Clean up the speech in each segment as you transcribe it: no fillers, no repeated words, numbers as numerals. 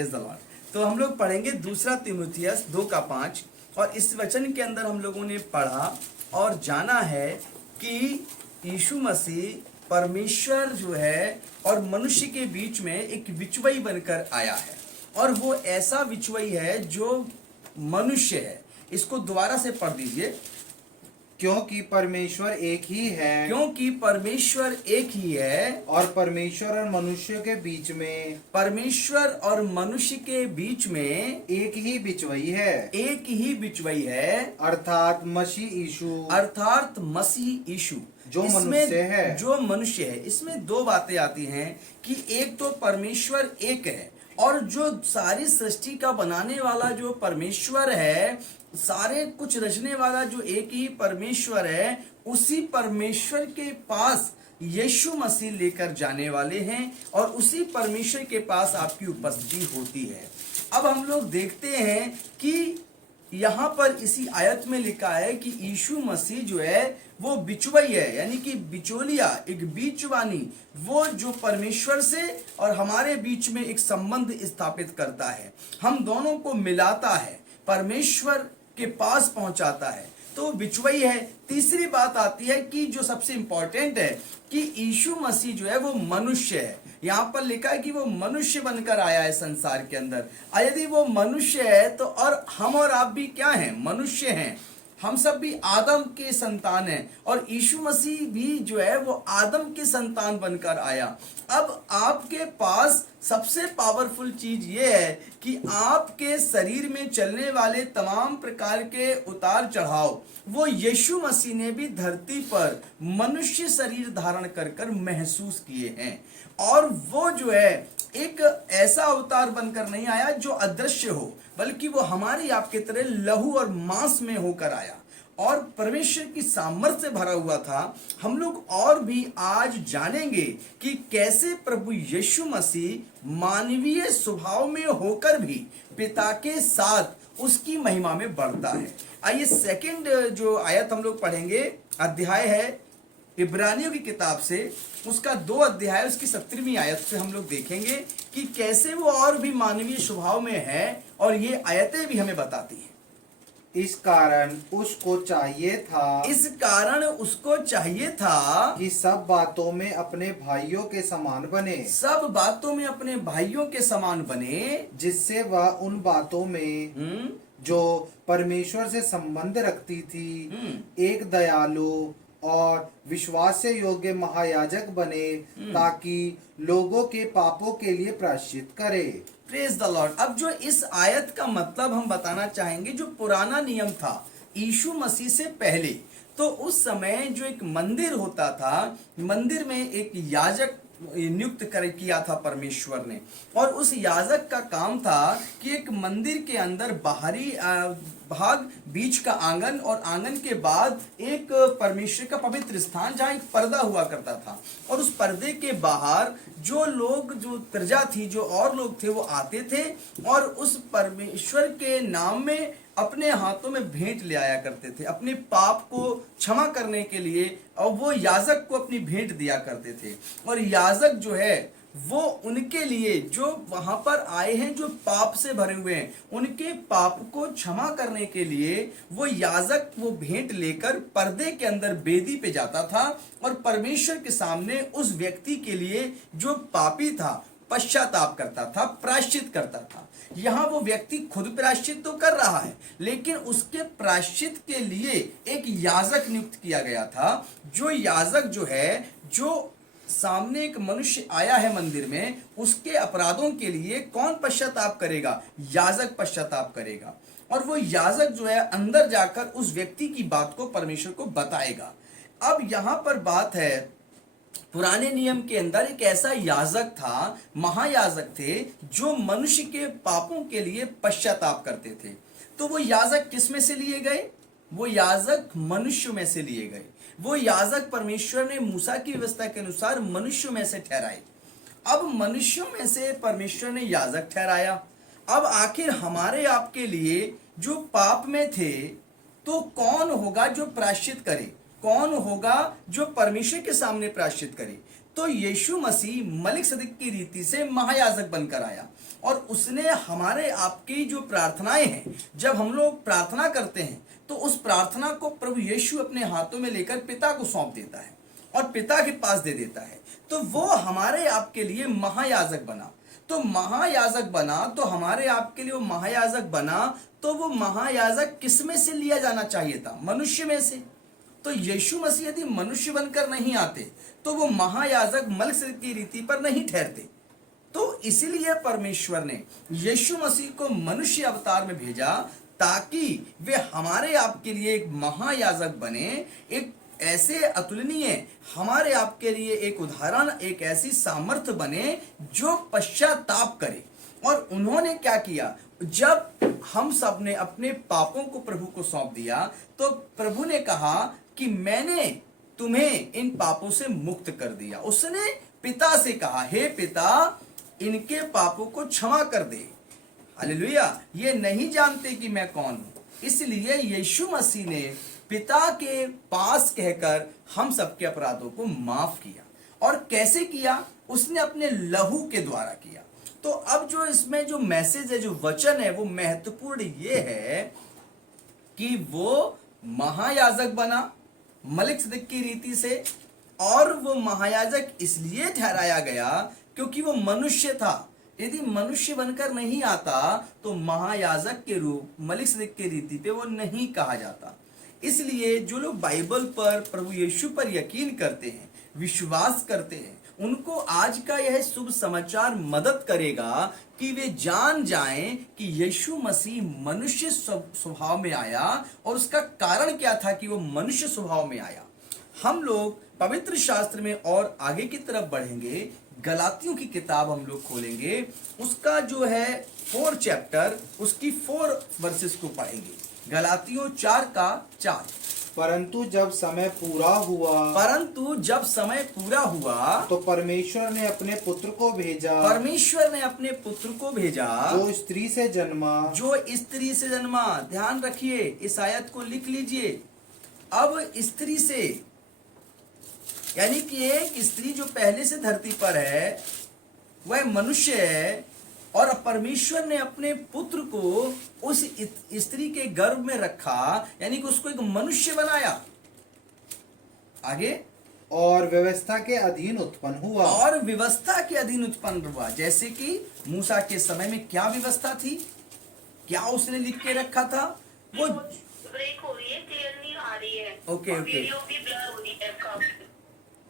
Praise the Lord। तो हम लोग पढ़ेंगे दूसरा तीमुथियुस 2:5 और इस वचन के अंदर हम लोगों ने पढ़ा और जाना है कि यीशु मसीह परमेश्वर जो है और मनुष्य के बीच में एक बिचवई बनकर आया है और वो ऐसा बिचवई है जो मनुष्य है। इसको दोबारा से पढ़ दीजिए। क्योंकि परमेश्वर एक ही है क्योंकि परमेश्वर एक ही है और परमेश्वर और मनुष्य के बीच में परमेश्वर और मनुष्य के बीच में एक ही बिचवई है, एक ही बिचवई है अर्थात मसीह यीशु, अर्थात मसीह यीशु जो इसमें मनुष्य है। जो मनुष्य है। इसमें दो बातें आती हैं कि एक तो परमेश्वर एक है और जो सारी सृष्टि का बनाने वाला जो परमेश्वर है, सारे कुछ रचने वाला जो एक ही परमेश्वर है, उसी परमेश्वर के पास यीशु मसीह लेकर जाने वाले हैं और उसी परमेश्वर के पास आपकी उपस्थिति होती है। अब हम लोग देखते हैं कि यहाँ पर इसी आयत में लिखा है कि यीशु मसीह जो है वो बिचवई है, यानी कि बिचौलिया, एक बीचवानी, वो जो परमेश्वर से और हमारे बीच में एक संबंध स्थापित करता है, हम दोनों को मिलाता है, परमेश्वर के पास पहुंचाता है, तो बिचवई है। तीसरी बात आती है कि जो सबसे इंपॉर्टेंट है कि यीशु मसीह जो है वो मनुष्य है। यहाँ पर लिखा है कि वो मनुष्य बनकर आया है संसार के अंदर। यदि वो मनुष्य है तो और हम और आप भी क्या हैं? मनुष्य हैं। हम सब भी आदम के संतान हैं और यीशु मसीह भी जो है वो आदम के संतान बनकर आया। अब आपके पास सबसे पावरफुल चीज ये है कि आपके शरीर में चलने वाले तमाम प्रकार के उतार चढ़ाव वो यीशु मसीह ने भी धरती पर मनुष्य शरीर धारण कर कर महसूस किए हैं। और वो जो है एक ऐसा अवतार बनकर नहीं आया जो अदृश्य हो, बल्कि वो हमारी आपके तरह लहू और मांस में होकर आया और परमेश्वर की सामर्थ्य से भरा हुआ था। हम लोग और भी आज जानेंगे कि कैसे प्रभु यीशु मसीह मानवीय स्वभाव में होकर भी पिता के साथ उसकी महिमा में बढ़ता है। आइए सेकंड जो आयत हम लोग पढ़ेंगे, अध्याय है इब्रानियों की किताब से, उसका 2 अध्याय उसकी 17वीं आयत से हम लोग देखेंगे कि कैसे वो और भी मानवीय स्वभाव में है और ये आयतें भी हमें बताती हैं। इस कारण उसको चाहिए था कि सब बातों में अपने भाइयों के समान बने, सब बातों में अपने भाइयों के समान बने, जिससे वह उन बातों में जो परमेश्वर से संबंध रखती थी एक दयालु और विश्वास्य योग्य महायाजक बने, ताकि लोगों के पापों के लिए प्रायश्चित करे। Praise the Lord. अब जो इस आयत का मतलब हम बताना चाहेंगे, जो पुराना नियम था यीशु मसीह से पहले, तो उस समय जो एक मंदिर होता था, मंदिर में एक याजक नियुक्त कर किया था परमेश्वर ने, और उस याजक का काम था कि एक मंदिर के अंदर बाहरी भाग, बीच का आंगन और आंगन के बाद एक परमेश्वर का पवित्र स्थान जहाँ एक पर्दा हुआ करता था, और उस पर्दे के बाहर जो लोग, जो प्रजा थी, जो और लोग थे, वो आते थे और उस परमेश्वर के नाम में अपने हाथों में भेंट ले आया करते थे, अपने पाप को क्षमा करने के लिए, और वो याजक को अपनी भेंट दिया करते थे। और याजक जो है वो उनके लिए, जो वहां पर आए हैं, जो पाप से भरे हुए हैं, उनके पाप को क्षमा करने के लिए वो याजक वो भेंट लेकर पर्दे के अंदर बेदी पे जाता था और परमेश्वर के सामने उस व्यक्ति के लिए जो पापी था पश्चाताप करता था, प्रायश्चित करता था। यहाँ वो व्यक्ति खुद प्रायश्चित तो कर रहा है, लेकिन उसके प्रायश्चित के लिए एक याजक नियुक्त किया गया था। जो याजक जो है, जो सामने एक मनुष्य आया है मंदिर में, उसके अपराधों के लिए कौन पश्चाताप करेगा? याजक पश्चाताप करेगा। और वो याजक जो है अंदर जाकर उस व्यक्ति की बात को परमेश्वर को बताएगा। अब यहाँ पर बात है, पुराने नियम के अंदर एक ऐसा याजक था, महायाजक थे, जो मनुष्य के पापों के लिए पश्चाताप करते थे। तो वो याजक किस में से लिए गए? वो याजक मनुष्य में से लिए गए। वो याजक परमेश्वर ने मूसा की व्यवस्था के अनुसार मनुष्यों में से ठहराए। अब मनुष्यों में से परमेश्वर ने याजक ठहराया। अब आखिर हमारे आपके लिए जो पाप में थे, तो कौन होगा जो प्रायश्चित करे? कौन होगा जो परमेश्वर के सामने प्रायश्चित करे? तो यीशु मसीह मलिक सदीक की रीति से महायाजक बनकर आया और उसने हमारे आपकी जो प्रार्थनाएं हैं, जब हम लोग प्रार्थना करते हैं तो उस प्रार्थना को प्रभु यीशु अपने हाथों में लेकर पिता को सौंप देता है और पिता के पास दे देता है। तो वो हमारे आपके लिए महायाजक बना। तो महायाजक बना तो हमारे आपके लिए वो महायाजक बना, तो वो महायाजक किस में से लिया जाना चाहिए था? मनुष्य में से। तो यीशु मसीह यदि मनुष्य बनकर नहीं आते तो वो महायाजक मलिक की रीति पर नहीं ठहरते। तो इसीलिए परमेश्वर ने यीशु मसीह को मनुष्य अवतार में भेजा ताकि वे हमारे आपके लिए एक महायाजक बने, एक ऐसे अतुलनीय हमारे आपके लिए एक उदाहरण, एक ऐसी सामर्थ्य बने जो पश्चाताप करे। और उन्होंने क्या किया? जब हम सब ने अपने पापों को प्रभु को सौंप दिया तो प्रभु ने कहा कि मैंने तुम्हें इन पापों से मुक्त कर दिया। उसने पिता से कहा, हे पिता, इनके पापों को क्षमा कर दे। हालेलुया। ये नहीं जानते कि मैं कौन हूं। इसलिए यीशु मसीह ने पिता के पास कहकर हम सबके अपराधों को माफ किया। और कैसे किया? उसने अपने लहू के द्वारा किया। तो अब जो इसमें जो मैसेज है, जो वचन है, वो महत्वपूर्ण ये है कि वो महायाजक बना मलिक सदीक की रीति से, और वो महायाजक इसलिए ठहराया गया क्योंकि वो मनुष्य था। यदि मनुष्य बनकर नहीं आता तो महायाजक के रूप मलिक सदीक की रीति पे वो नहीं कहा जाता। इसलिए जो लोग बाइबल पर, प्रभु यीशु पर यकीन करते हैं, विश्वास करते हैं, उनको आज का यह शुभ समाचार मदद करेगा कि वे जान जाएं कि यीशु मसीह मनुष्य स्वभाव में आया और उसका कारण क्या था कि वो मनुष्य स्वभाव में आया। हम लोग पवित्र शास्त्र में और आगे की तरफ बढ़ेंगे। गलातियों की किताब हम लोग खोलेंगे, उसका जो है 4 चैप्टर, उसकी 4 वर्सेस को पढ़ेंगे। गलातियों 4:4। परंतु जब समय पूरा हुआ तो परमेश्वर ने अपने पुत्र को भेजा जो स्त्री से जन्मा। ध्यान रखिए, इस आयत को लिख लीजिए। अब स्त्री से, यानी कि एक स्त्री जो पहले से धरती पर है वह मनुष्य है, और परमेश्वर ने अपने पुत्र को उस स्त्री के गर्भ में रखा, यानी कि उसको एक मनुष्य बनाया। आगे, और व्यवस्था के अधीन उत्पन्न हुआ। जैसे कि मूसा के समय में क्या व्यवस्था थी, क्या उसने लिख के रखा था? वो ब्रेक हो रही है, क्लियर नहीं आ रही है। ओके। वीडियो भी ब्लर हो रही है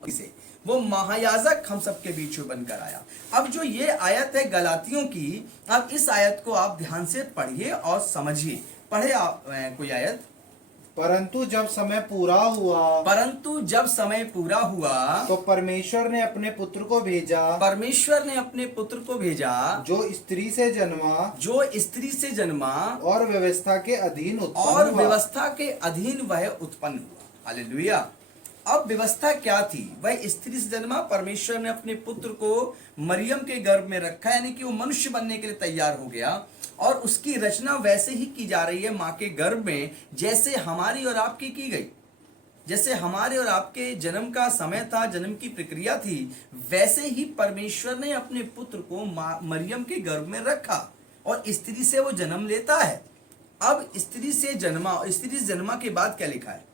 इसे वो महायाजक हम सबके बीच में बनकर आया। अब जो ये आयत है गलातियों की, अब इस आयत को आप ध्यान से पढ़िए और समझिए। पढ़े आप कोई आयत? परंतु जब समय पूरा हुआ तो परमेश्वर ने अपने पुत्र को भेजा जो स्त्री से जन्मा और व्यवस्था के अधीन वह उत्पन्न हुआ। हालेलुया। अब व्यवस्था क्या थी? वह स्त्री से जन्मा, परमेश्वर ने अपने पुत्र को मरियम के गर्भ में रखा, यानी कि वो मनुष्य बनने के लिए तैयार हो गया। और उसकी रचना वैसे ही की जा रही है माँ के गर्भ में, जैसे हमारी और आपकी की गई। जैसे हमारे और आपके जन्म का समय था, जन्म की प्रक्रिया थी, वैसे ही परमेश्वर ने अपने पुत्र को मरियम के गर्भ में रखा और स्त्री से वो जन्म लेता है। अब स्त्री से जन्मा के बाद क्या लिखा है?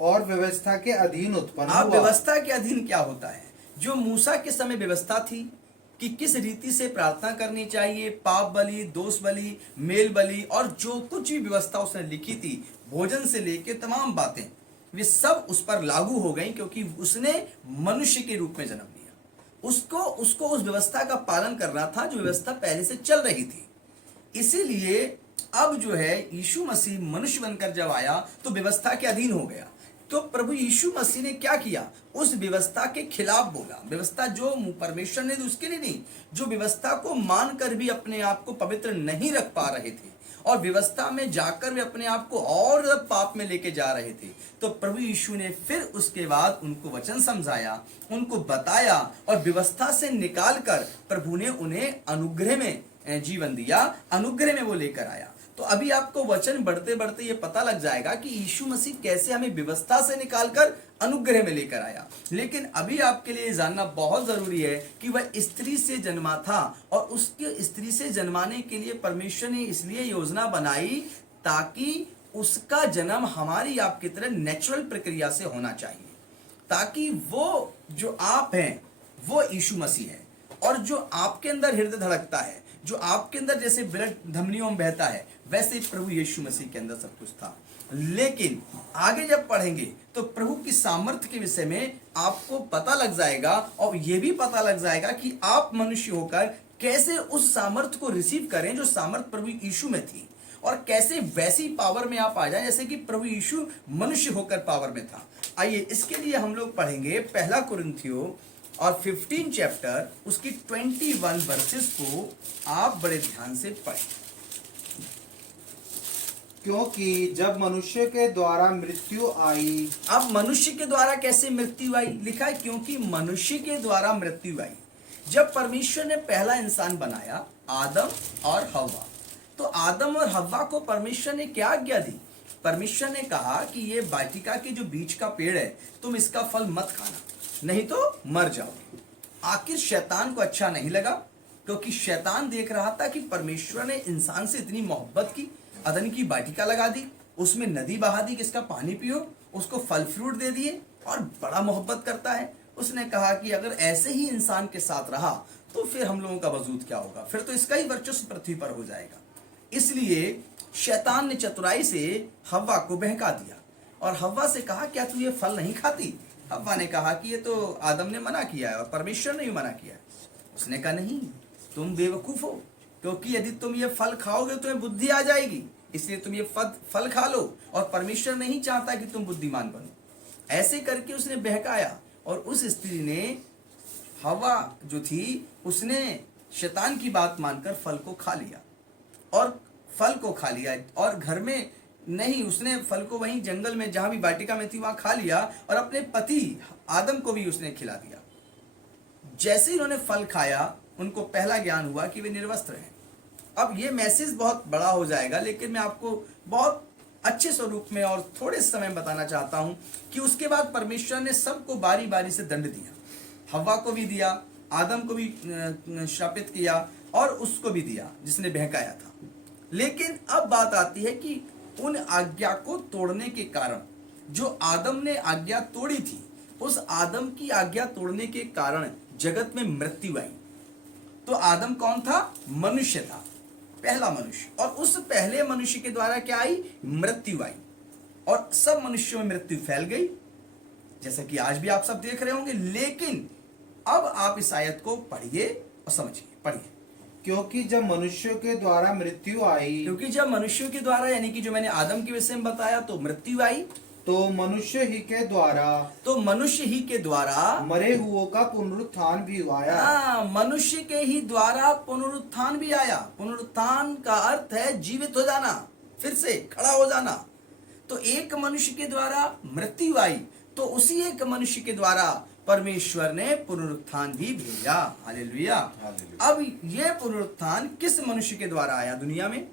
और व्यवस्था के अधीन उत्पन्न हुआ। व्यवस्था के अधीन क्या होता है? जो मूसा के समय व्यवस्था थी कि किस रीति से प्रार्थना करनी चाहिए, पाप बलि, दोष बलि, मेल बलि, और जो कुछ भी व्यवस्था उसने लिखी थी, भोजन से लेके तमाम बातें, वे सब उस पर लागू हो गई क्योंकि उसने मनुष्य के रूप में जन्म लिया। उसको उस व्यवस्था का पालन करना था जो व्यवस्था पहले से चल रही थी। इसीलिए अब जो है यीशु मसीह मनुष्य बनकर जब आया तो व्यवस्था के अधीन हो गया। तो प्रभु यीशु मसीह ने क्या किया? उस व्यवस्था के खिलाफ बोला। व्यवस्था जो परमेश्वर ने दी उसके लिए नहीं, जो व्यवस्था को मानकर भी अपने आप को पवित्र नहीं रख पा रहे थे और व्यवस्था में जाकर वे अपने आप को और पाप में लेके जा रहे थे। तो प्रभु यीशु ने फिर उसके बाद उनको वचन समझाया, उनको बताया, और व्यवस्था से निकालकर प्रभु ने उन्हें अनुग्रह में जीवन दिया, अनुग्रह में वो लेकर आया। तो तो अभी आपको वचन बढ़ते बढ़ते ये पता लग जाएगा कि यीशु मसीह कैसे हमें व्यवस्था से निकालकर अनुग्रह में लेकर आया। लेकिन अभी आपके लिए जानना बहुत जरूरी है कि वह स्त्री से जन्मा था, और उसके स्त्री से जन्माने के लिए परमेश्वर ने इसलिए योजना बनाई ताकि उसका जन्म हमारी आपकी तरह नेचुरल प्रक्रिया से होना चाहिए, ताकि वो जो आप हैं वो यीशु मसीह है, और जो आपके अंदर हृदय धड़कता है, जो आपके अंदर जैसे ब्लड धमनियों में बहता है, वैसे प्रभु यीशु मसीह के अंदर सब कुछ था। लेकिन आगे जब पढ़ेंगे तो प्रभु की सामर्थ्य के विषय में आपको पता लग जाएगा, और यह भी पता लग जाएगा कि आप मनुष्य होकर कैसे उस सामर्थ्य को रिसीव करें जो सामर्थ्य प्रभु यीशु में थी, और कैसे वैसी पावर में आप आ जाए जैसे कि प्रभु यीशु मनुष्य होकर पावर में था। आइए इसके लिए हम लोग पढ़ेंगे पहला कुरिन्थियों और 15 चैप्टर उसकी 21 वर्सेस को आप बड़े ध्यान से पढ़ें। क्योंकि जब मनुष्य के द्वारा मृत्यु आई। अब मनुष्य के द्वारा कैसे मृत्यु आई? लिखा है क्योंकि मनुष्य के द्वारा मृत्यु आई। जब परमेश्वर ने पहला इंसान बनाया आदम और हव्वा, तो आदम और हव्वा को परमेश्वर ने क्या आज्ञा दी? परमेश्वर ने कहा कि ये वाटिका के जो बीच का पेड़ है तुम इसका फल मत खाना, नहीं तो मर जाओगे। आखिर शैतान को अच्छा नहीं लगा, क्योंकि शैतान देख रहा था कि परमेश्वर ने इंसान से इतनी मोहब्बत की, अदन की वाटिका लगा दी, उसमें नदी बहा दी कि इसका पानी पियो, उसको फल फ्रूट दे दिए और बड़ा मोहब्बत करता है। उसने कहा कि अगर ऐसे ही इंसान के साथ रहा तो फिर हम लोगों का वजूद क्या होगा, फिर तो इसका ही वर्चस्व पृथ्वी पर हो जाएगा। इसलिए शैतान ने चतुराई से हव्वा को बहका दिया और हव्वा से कहा क्या तू ये फल नहीं खाती? हव्वा ने कहा कि ये तो आदम ने मना किया है और परमेश्वर ने भी मना किया है। उसने कहा नहीं, तुम बेवकूफ हो, क्योंकि यदि तुम ये फल खाओगे तो तुम्हें बुद्धि आ जाएगी, इसलिए तुम ये फल खा लो, और परमेश्वर नहीं चाहता कि तुम बुद्धिमान बनो। ऐसे करके उसने बहकाया और उस स्त्री ने, हव्वा जो थी, उसने शैतान की बात मानकर फल को खा लिया, और फल को खा लिया, और घर में नहीं, उसने फल को वहीं जंगल में जहां भी वाटिका में थी वहां खा लिया, और अपने पति आदम को भी उसने खिला दिया। जैसे ही उन्होंने फल खाया उनको पहला ज्ञान हुआ कि वे निर्वस्त्र हैं। अब ये मैसेज बहुत बड़ा हो जाएगा, लेकिन मैं आपको बहुत अच्छे स्वरूप में और थोड़े समय बताना चाहता हूं कि उसके बाद परमेश्वर ने सबको बारी बारी से दंड दिया। हव्वा को भी दिया, आदम को भी शापित किया, और उसको भी दिया जिसने बहकाया था। लेकिन अब बात आती है कि उन आज्ञा को तोड़ने के कारण, जो आदम ने आज्ञा तोड़ी थी, उस आदम की आज्ञा तोड़ने के कारण जगत में मृत्यु आई। तो आदम कौन था? मनुष्य था, पहला मनुष्य, और उस पहले मनुष्य के द्वारा क्या आई? मृत्यु आई, और सब मनुष्यों में मृत्यु फैल गई, जैसा कि आज भी आप सब देख रहे होंगे। लेकिन अब आप इस आयत को पढ़िए और समझिए। पढ़िए। क्योंकि जब मनुष्यों के द्वारा मृत्यु आई। क्योंकि जब मनुष्यों के द्वारा, यानी कि जो मैंने आदम के विषय में बताया, तो मृत्यु आई, तो मनुष्य ही के द्वारा मरे हुओं का पुनरुत्थान भी आया। मनुष्य के ही द्वारा पुनरुत्थान भी आया। पुनरुत्थान का अर्थ है जीवित हो जाना, फिर से खड़ा हो जाना। तो एक मनुष्य के द्वारा मृत्यु आई, तो उसी एक मनुष्य के द्वारा परमेश्वर ने पुनरुत्थान भी भेजा। हालेलुया। अब ये पुनरुत्थान किस मनुष्य के द्वारा आया दुनिया में?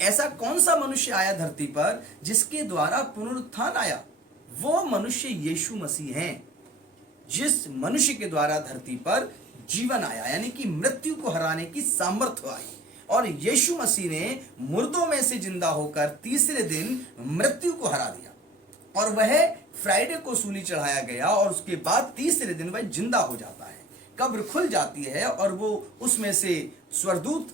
ऐसा कौन सा मनुष्य आया धरती पर जिसके द्वारा पुनरुत्थान आया? वो मनुष्य यीशु मसीह हैं, जिस मनुष्य के द्वारा धरती पर जीवन आया, यानी कि मृत्यु को हराने की सामर्थ्य आई। और यीशु मसीह ने मुर्दों में से जिंदा होकर तीसरे दिन मृत्यु को हरा दिया, और वह फ्राइडे को सूली चढ़ाया गया, और उसके बाद तीसरे दिन वह जिंदा हो जाता है। कब्र खुल जाती है, और वो उसमें से स्वर्गदूत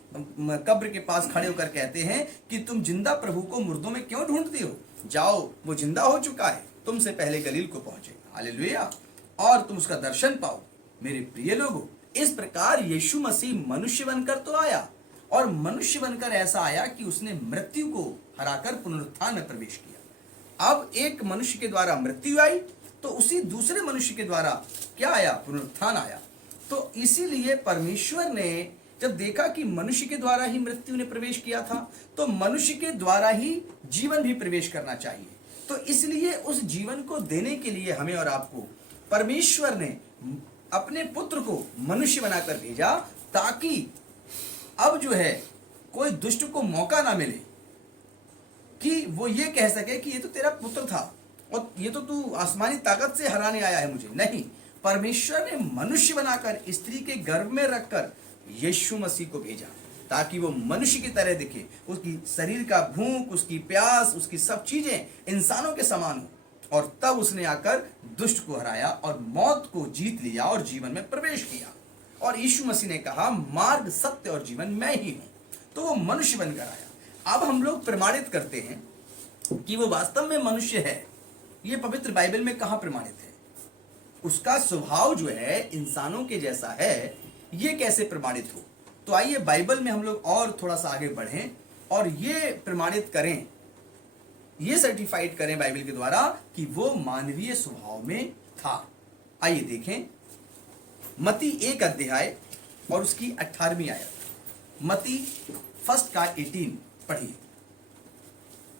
कब्र के पास खड़े होकर कहते हैं कि तुम जिंदा प्रभु को मुर्दों में क्यों ढूंढती हो? जाओ, वो जिंदा हो चुका है, तुमसे पहले गलील को पहुंचेगा। हालेलुया। और तुम उसका दर्शन पाओ। मेरे प्रिय लोगों, इस प्रकार यीशु मसीह मनुष्य बनकर तो आया, और मनुष्य बनकर ऐसा आया कि उसने मृत्यु को हराकर पुनरुत्थान में प्रवेश किया। अब एक मनुष्य के द्वारा मृत्यु आई, तो उसी दूसरे मनुष्य के द्वारा क्या आया? पुनरुत्थान आया। तो इसीलिए परमेश्वर ने जब देखा कि मनुष्य के द्वारा ही मृत्यु ने प्रवेश किया था, तो मनुष्य के द्वारा ही जीवन भी प्रवेश करना चाहिए। तो इसलिए उस जीवन को देने के लिए हमें और आपको परमेश्वर ने अपने पुत्र को मनुष्य बनाकर भेजा, ताकि अब जो है कोई दुष्ट को मौका ना मिले कि वो ये कह सके कि ये तो तेरा पुत्र था और ये तो तू आसमानी ताकत से हराने आया है मुझे। नहीं, परमेश्वर ने मनुष्य बनाकर स्त्री के गर्भ में रखकर यीशु मसीह को भेजा ताकि वो मनुष्य की तरह दिखे, उसकी शरीर का भूख, उसकी प्यास, उसकी सब चीजें इंसानों के समान हो। और तब उसने आकर दुष्ट को हराया और मौत को जीत लिया और जीवन में प्रवेश किया। और यीशु मसीह ने कहा, मार्ग, सत्य और जीवन मैं ही हूं। तो वो मनुष्य बनकर आया। अब हम लोग प्रमाणित करते हैं कि वो वास्तव में मनुष्य है। ये पवित्र बाइबल में कहां प्रमाणित है? उसका स्वभाव जो है इंसानों के जैसा है, ये कैसे प्रमाणित हो? तो आइए बाइबल में हम लोग और थोड़ा सा आगे बढ़ें और ये प्रमाणित करें, ये सर्टिफाइड करें बाइबल के द्वारा कि वो मानवीय स्वभाव में था। आइए देखें मत्ती 1 अध्याय और उसकी 18वीं आयत। मत्ती 1 का 18 पढ़िए।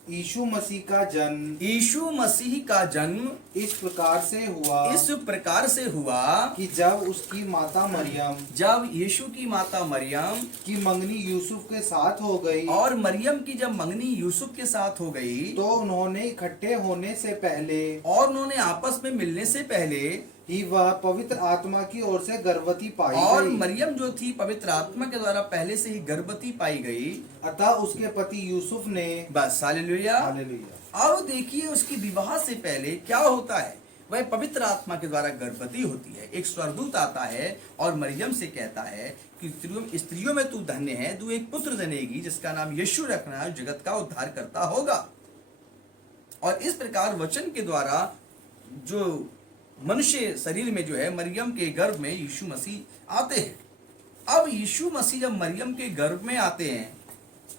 यीशु मसीह का जन्म यीशु मसीह का जन्म इस प्रकार से हुआ इस प्रकार से हुआ कि जब उसकी माता मरियम जब यीशु की माता मरियम की मंगनी यूसुफ के साथ हो गई और मरियम की जब मंगनी यूसुफ के साथ हो गई तो उन्होंने इकट्ठे होने से पहले और उन्होंने आपस में मिलने से पहले ही वह पवित्र आत्मा की ओर से गर्भवती पाई और गई। मरियम जो थी पवित्र आत्मा के द्वारा पहले से ही गर्भवती पाई गई। अतः उसके पति यूसुफ ने बस हालेलुया। हालेलुया। अब देखिए उसकी विवाह से पहले क्या होता है, वह पवित्र आत्मा के द्वारा गर्भवती होती है। एक स्वर्गदूत आता है और मरियम से कहता है कि स्त्रियों में तू धन्य है, तू एक पुत्र जनेगी जिसका नाम यीशु रखना है, जगत का उद्धार करता होगा। और इस प्रकार वचन के द्वारा जो मनुष्य शरीर में जो है मरियम के गर्भ में यीशु मसीह आते हैं। अब यीशु मसीह जब मरियम के गर्भ में आते हैं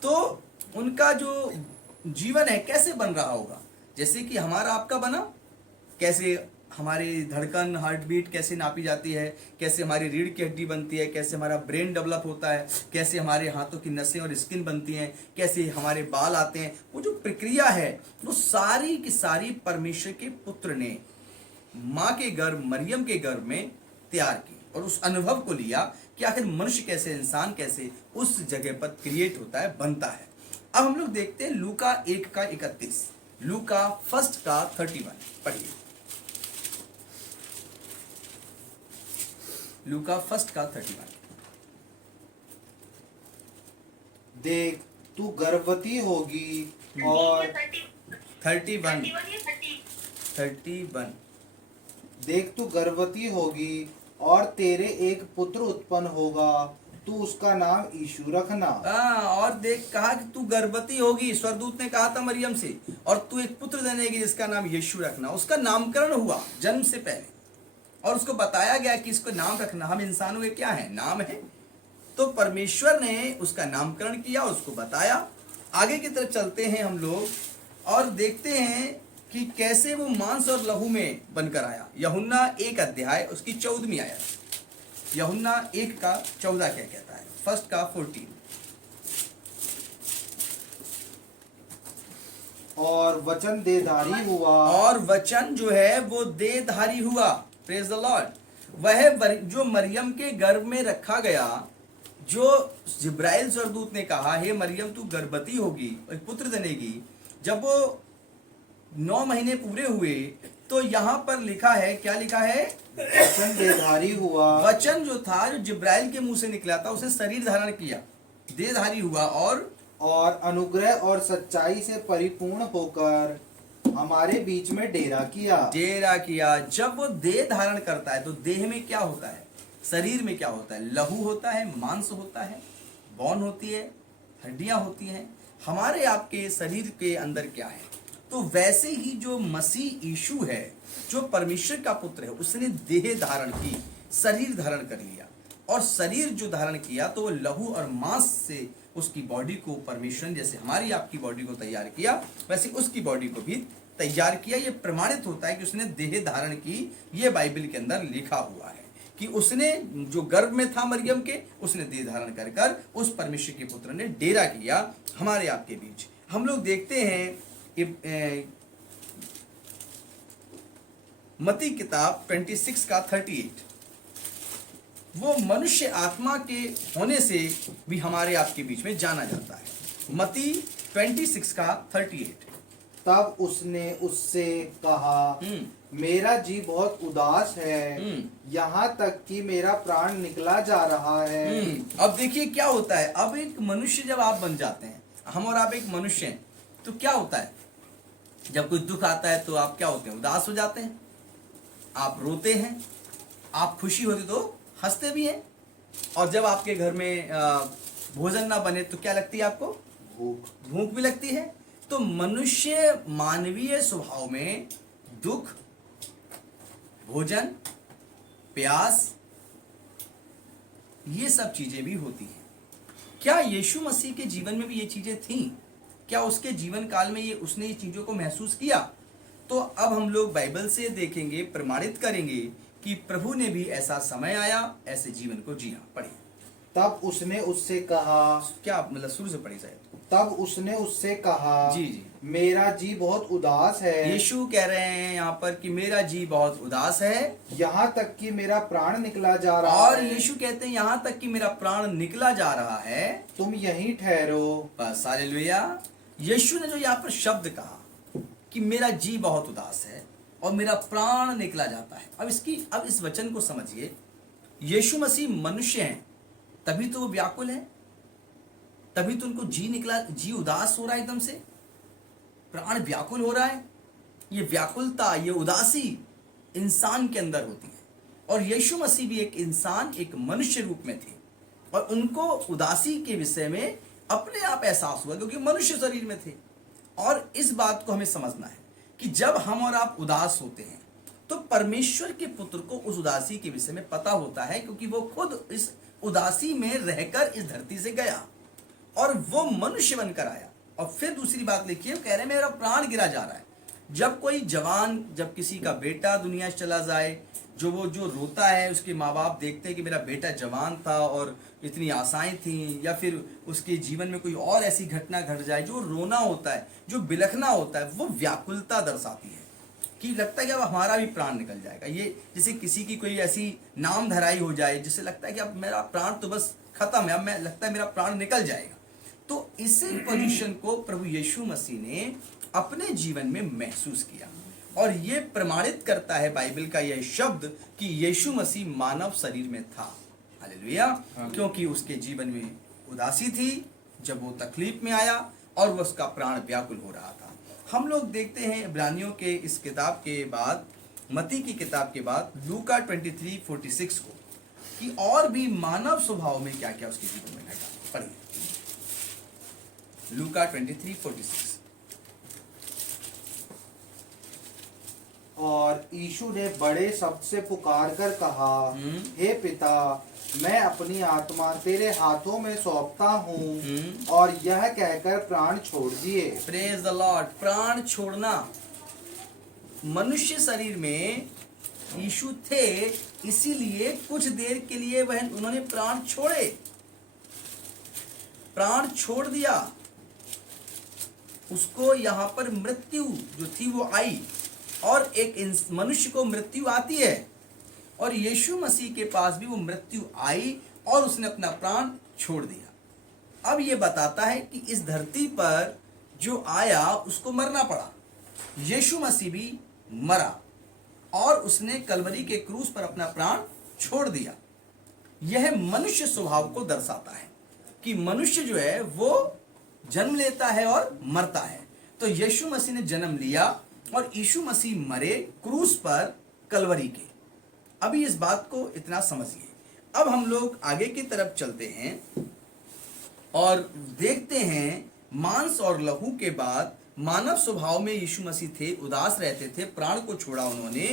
तो उनका जो जीवन है कैसे बन रहा होगा, जैसे कि हमारा आपका बना। कैसे हमारी धड़कन, हार्ट बीट कैसे नापी जाती है, कैसे हमारी रीढ़ की हड्डी बनती है, कैसे हमारा ब्रेन डेवलप होता है, कैसे हमारे हाथों की नसें और स्किन बनती हैं, कैसे हमारे बाल आते हैं, वो जो प्रक्रिया है वो सारी की सारी परमेश्वर के पुत्र ने माँ के गर्भ, मरियम के गर्भ में तैयार की और उस अनुभव को लिया कि आखिर मनुष्य कैसे, इंसान कैसे उस जगह पर क्रिएट होता है, बनता है। अब हम लोग देखते हैं लूका 1 का 31, लूका 1 का 31 पढ़िए। लूका 1 का 31। देख तू गर्भवती होगी और 31 देख तू गर्भवती होगी और तेरे एक पुत्र उत्पन्न होगा, तू उसका नाम यीशु रखना। और देख कहा कि तू गर्भवती होगी, स्वर्गदूत ने कहा था मरियम से, और तू एक पुत्र जनेगी जिसका नाम यीशु रखना। उसका नामकरण हुआ जन्म से पहले और उसको बताया गया कि इसको नाम रखना। हम इंसानों के क्या है, नाम है। तो परमेश्वर ने उसका नामकरण किया, उसको बताया। आगे की तरफ चलते हैं हम लोग और देखते हैं कि कैसे वो मांस और लहू में बनकर आया। यूहन्ना 1 अध्याय उसकी 14वीं आयत। यूहन्ना 1 का 14 क्या कहता है? 1 का 14। और वचन देहधारी हुआ और वचन जो है वो देहधारी हुआ। Praise the Lord. वह जो मरियम के गर्भ में रखा गया, जो जिब्राइल स्वर्गदूत ने कहा, हे मरियम तू गर्भवती होगी और एक पुत्र जनेगी, जब वो 9 महीने पूरे हुए तो यहां पर लिखा है, क्या लिखा है? वचन देहधारी हुआ। वचन जो था, जो जिब्राइल के मुंह से निकला था, उसे शरीर धारण किया, देहधारी हुआ और अनुग्रह और सच्चाई से परिपूर्ण होकर हमारे बीच में डेरा किया। जब वो देह धारण करता है तो देह में क्या होता है, शरीर में क्या होता है? लहू होता है, मांस होता है, बॉन होती है, हड्डियां होती हैं। हमारे आपके शरीर के अंदर क्या है? तो वैसे ही जो मसीह यीशु है, जो परमेश्वर का पुत्र है, उसने देह धारण की, शरीर धारण कर लिया। और शरीर जो धारण किया तो वो लहू और मांस से उसकी बॉडी को परमेश्वर, जैसे हमारी आपकी बॉडी को तैयार किया, वैसे उसकी बॉडी को भी तैयार किया। ये प्रमाणित होता है कि उसने देह धारण की। ये बाइबल के अंदर लिखा हुआ है कि उसने जो गर्भ में था मरियम के, उसने देह धारण कर कर उस परमेश्वर के पुत्र ने डेरा किया हमारे आपके बीच। हम लोग देखते हैं मत्ती किताब 26 का 38। वो मनुष्य आत्मा के होने से भी हमारे आपके बीच में जाना जाता है। मत्ती 26 का 38। तब उसने उससे कहा, मेरा जी बहुत उदास है, यहाँ तक कि मेरा प्राण निकला जा रहा है। अब देखिए क्या होता है। अब एक मनुष्य जब आप बन जाते हैं, हम और आप एक मनुष्य हैं, तो क्या होता है जब कोई दुख आता है तो आप क्या होते हैं, उदास हो जाते हैं, आप रोते हैं, आप खुशी होती तो हंसते भी हैं, और जब आपके घर में भोजन ना बने तो क्या लगती है आपको, भूख भी लगती है। तो मनुष्य मानवीय स्वभाव में दुख, भोजन, प्यास, ये सब चीजें भी होती हैं। क्या यीशु मसीह के जीवन में भी ये चीजें थीं? क्या उसके जीवन काल में उसने ये चीजों को महसूस किया? तो अब हम लोग बाइबल से देखेंगे, प्रमाणित करेंगे कि प्रभु ने भी ऐसा समय आया, ऐसे जीवन को जिया। पढ़िए। तब उसने उससे कहा, क्या मतलब शुरू से पढ़ी शायद। तब उसने उससे कहा, जी जी, मेरा जी बहुत उदास है। यीशु कह रहे हैं यहाँ पर कि मेरा जी बहुत उदास है, यहाँ तक कि मेरा प्राण निकला जा रहा और है। यीशु कहते हैं यहाँ तक कि मेरा प्राण निकला जा रहा है, तुम यहीं ठहरो। बस हालेलुया। यीशु ने जो यहाँ पर शब्द कहा कि मेरा जी बहुत उदास है और मेरा प्राण निकला जाता है, अब इस वचन को समझिए। यीशु मसीह मनुष्य हैं, तभी तो वो व्याकुल है, तभी तो उनको जी उदास हो रहा है, एकदम से प्राण व्याकुल हो रहा है। ये व्याकुलता, ये उदासी इंसान के अंदर होती है, और यीशु मसीह भी एक इंसान, एक मनुष्य रूप में थे, और उनको उदासी के विषय में अपने आप एहसास हुआ, क्योंकि मनुष्य शरीर में थे। और इस बात को हमें समझना है कि जब हम और आप उदास होते हैं तो परमेश्वर के पुत्र को उस उदासी के विषय में पता होता है, क्योंकि वो खुद इस उदासी में रहकर इस धरती से गया और वो मनुष्य बनकर आया। और फिर दूसरी बात लिखिए, कह रहे हैं मेरा प्राण गिरा जा रहा है। जब कोई जवान, जब किसी का बेटा दुनिया से चला जाए, जो रोता है, उसके माँ बाप देखते हैं कि मेरा बेटा जवान था और इतनी आशाएं थी, या फिर उसके जीवन में कोई और ऐसी घटना घट जाए, जो रोना होता है, जो बिलखना होता है, वो व्याकुलता दर्शाती है कि लगता है कि अब हमारा भी प्राण निकल जाएगा। ये जैसे किसी की कोई ऐसी नाम धराई हो जाए, जिससे लगता है कि अब मेरा प्राण तो बस खत्म है, अब मैं लगता है मेरा प्राण निकल जाएगा। तो इसी पोजीशन को प्रभु यीशु मसीह ने अपने जीवन में महसूस किया, और ये प्रमाणित करता है बाइबल का यह शब्द कि यीशु मसीह मानव शरीर में था। हालेलुया। क्योंकि उसके जीवन में उदासी थी जब वो तकलीफ में आया, और वो उसका प्राण व्याकुल हो रहा था। हम लोग देखते हैं इब्रानियों के इस किताब के बाद, मत्ती की किताब के बाद, लूका 23:46 को, कि और भी मानव स्वभाव में क्या क्या उसके जीवन में घटा। पढ़िए लूका 23:46। और यीशु ने बड़े शब्द से पुकार कर कहा, हे पिता, मैं अपनी आत्मा तेरे हाथों में सौंपता हूँ। और यह कहकर प्राण छोड़ दिए। Praise the Lord. प्राण छोड़ना, मनुष्य शरीर में यीशु थे, इसीलिए कुछ देर के लिए उन्होंने प्राण छोड़े, प्राण छोड़ दिया। उसको यहाँ पर मृत्यु जो थी वो आई, और एक मनुष्य को मृत्यु आती है, और यीशु मसीह के पास भी वो मृत्यु आई और उसने अपना प्राण छोड़ दिया। अब ये बताता है कि इस धरती पर जो आया उसको मरना पड़ा। यीशु मसीह भी मरा और उसने कलवरी के क्रूस पर अपना प्राण छोड़ दिया। यह मनुष्य स्वभाव को दर्शाता है कि मनुष्य जो है वो जन्म लेता है और मरता है। तो यीशु मसीह ने जन्म लिया और यीशु मसीह मरे क्रूस पर कलवरी के। अभी इस बात को इतना समझिए। अब हम लोग आगे की तरफ चलते हैं और देखते हैं मांस और लहू के बाद मानव स्वभाव में यीशु मसीह थे, उदास रहते थे, प्राण को छोड़ा उन्होंने।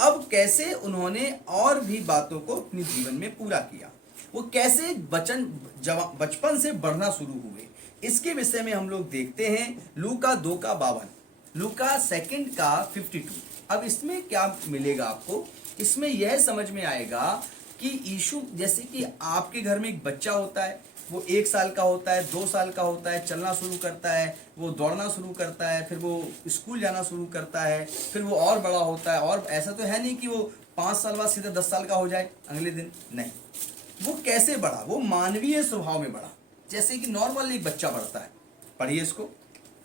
अब कैसे उन्होंने और भी बातों को अपने जीवन में पूरा किया, वो कैसे बचपन से बढ़ना शुरू हुए, इसके विषय में हम लोग देखते हैं लूका 2:52, लूका 2:52। अब इसमें क्या मिलेगा आपको, इसमें यह समझ में आएगा कि यीशु, जैसे कि आपके घर में एक बच्चा होता है, वो 1 साल का होता है, 2 साल का होता है, चलना शुरू करता है, वो दौड़ना शुरू करता है, फिर वो स्कूल जाना शुरू करता है, फिर वो और बड़ा होता है। और ऐसा तो है नहीं कि वो 5 साल बाद सीधे 10 साल का हो जाए अगले दिन, नहीं। वो कैसे बढ़ा, वो मानवीय स्वभाव में बढ़ा, जैसे कि नॉर्मल एक बच्चा बढ़ता है। पढ़िए इसको,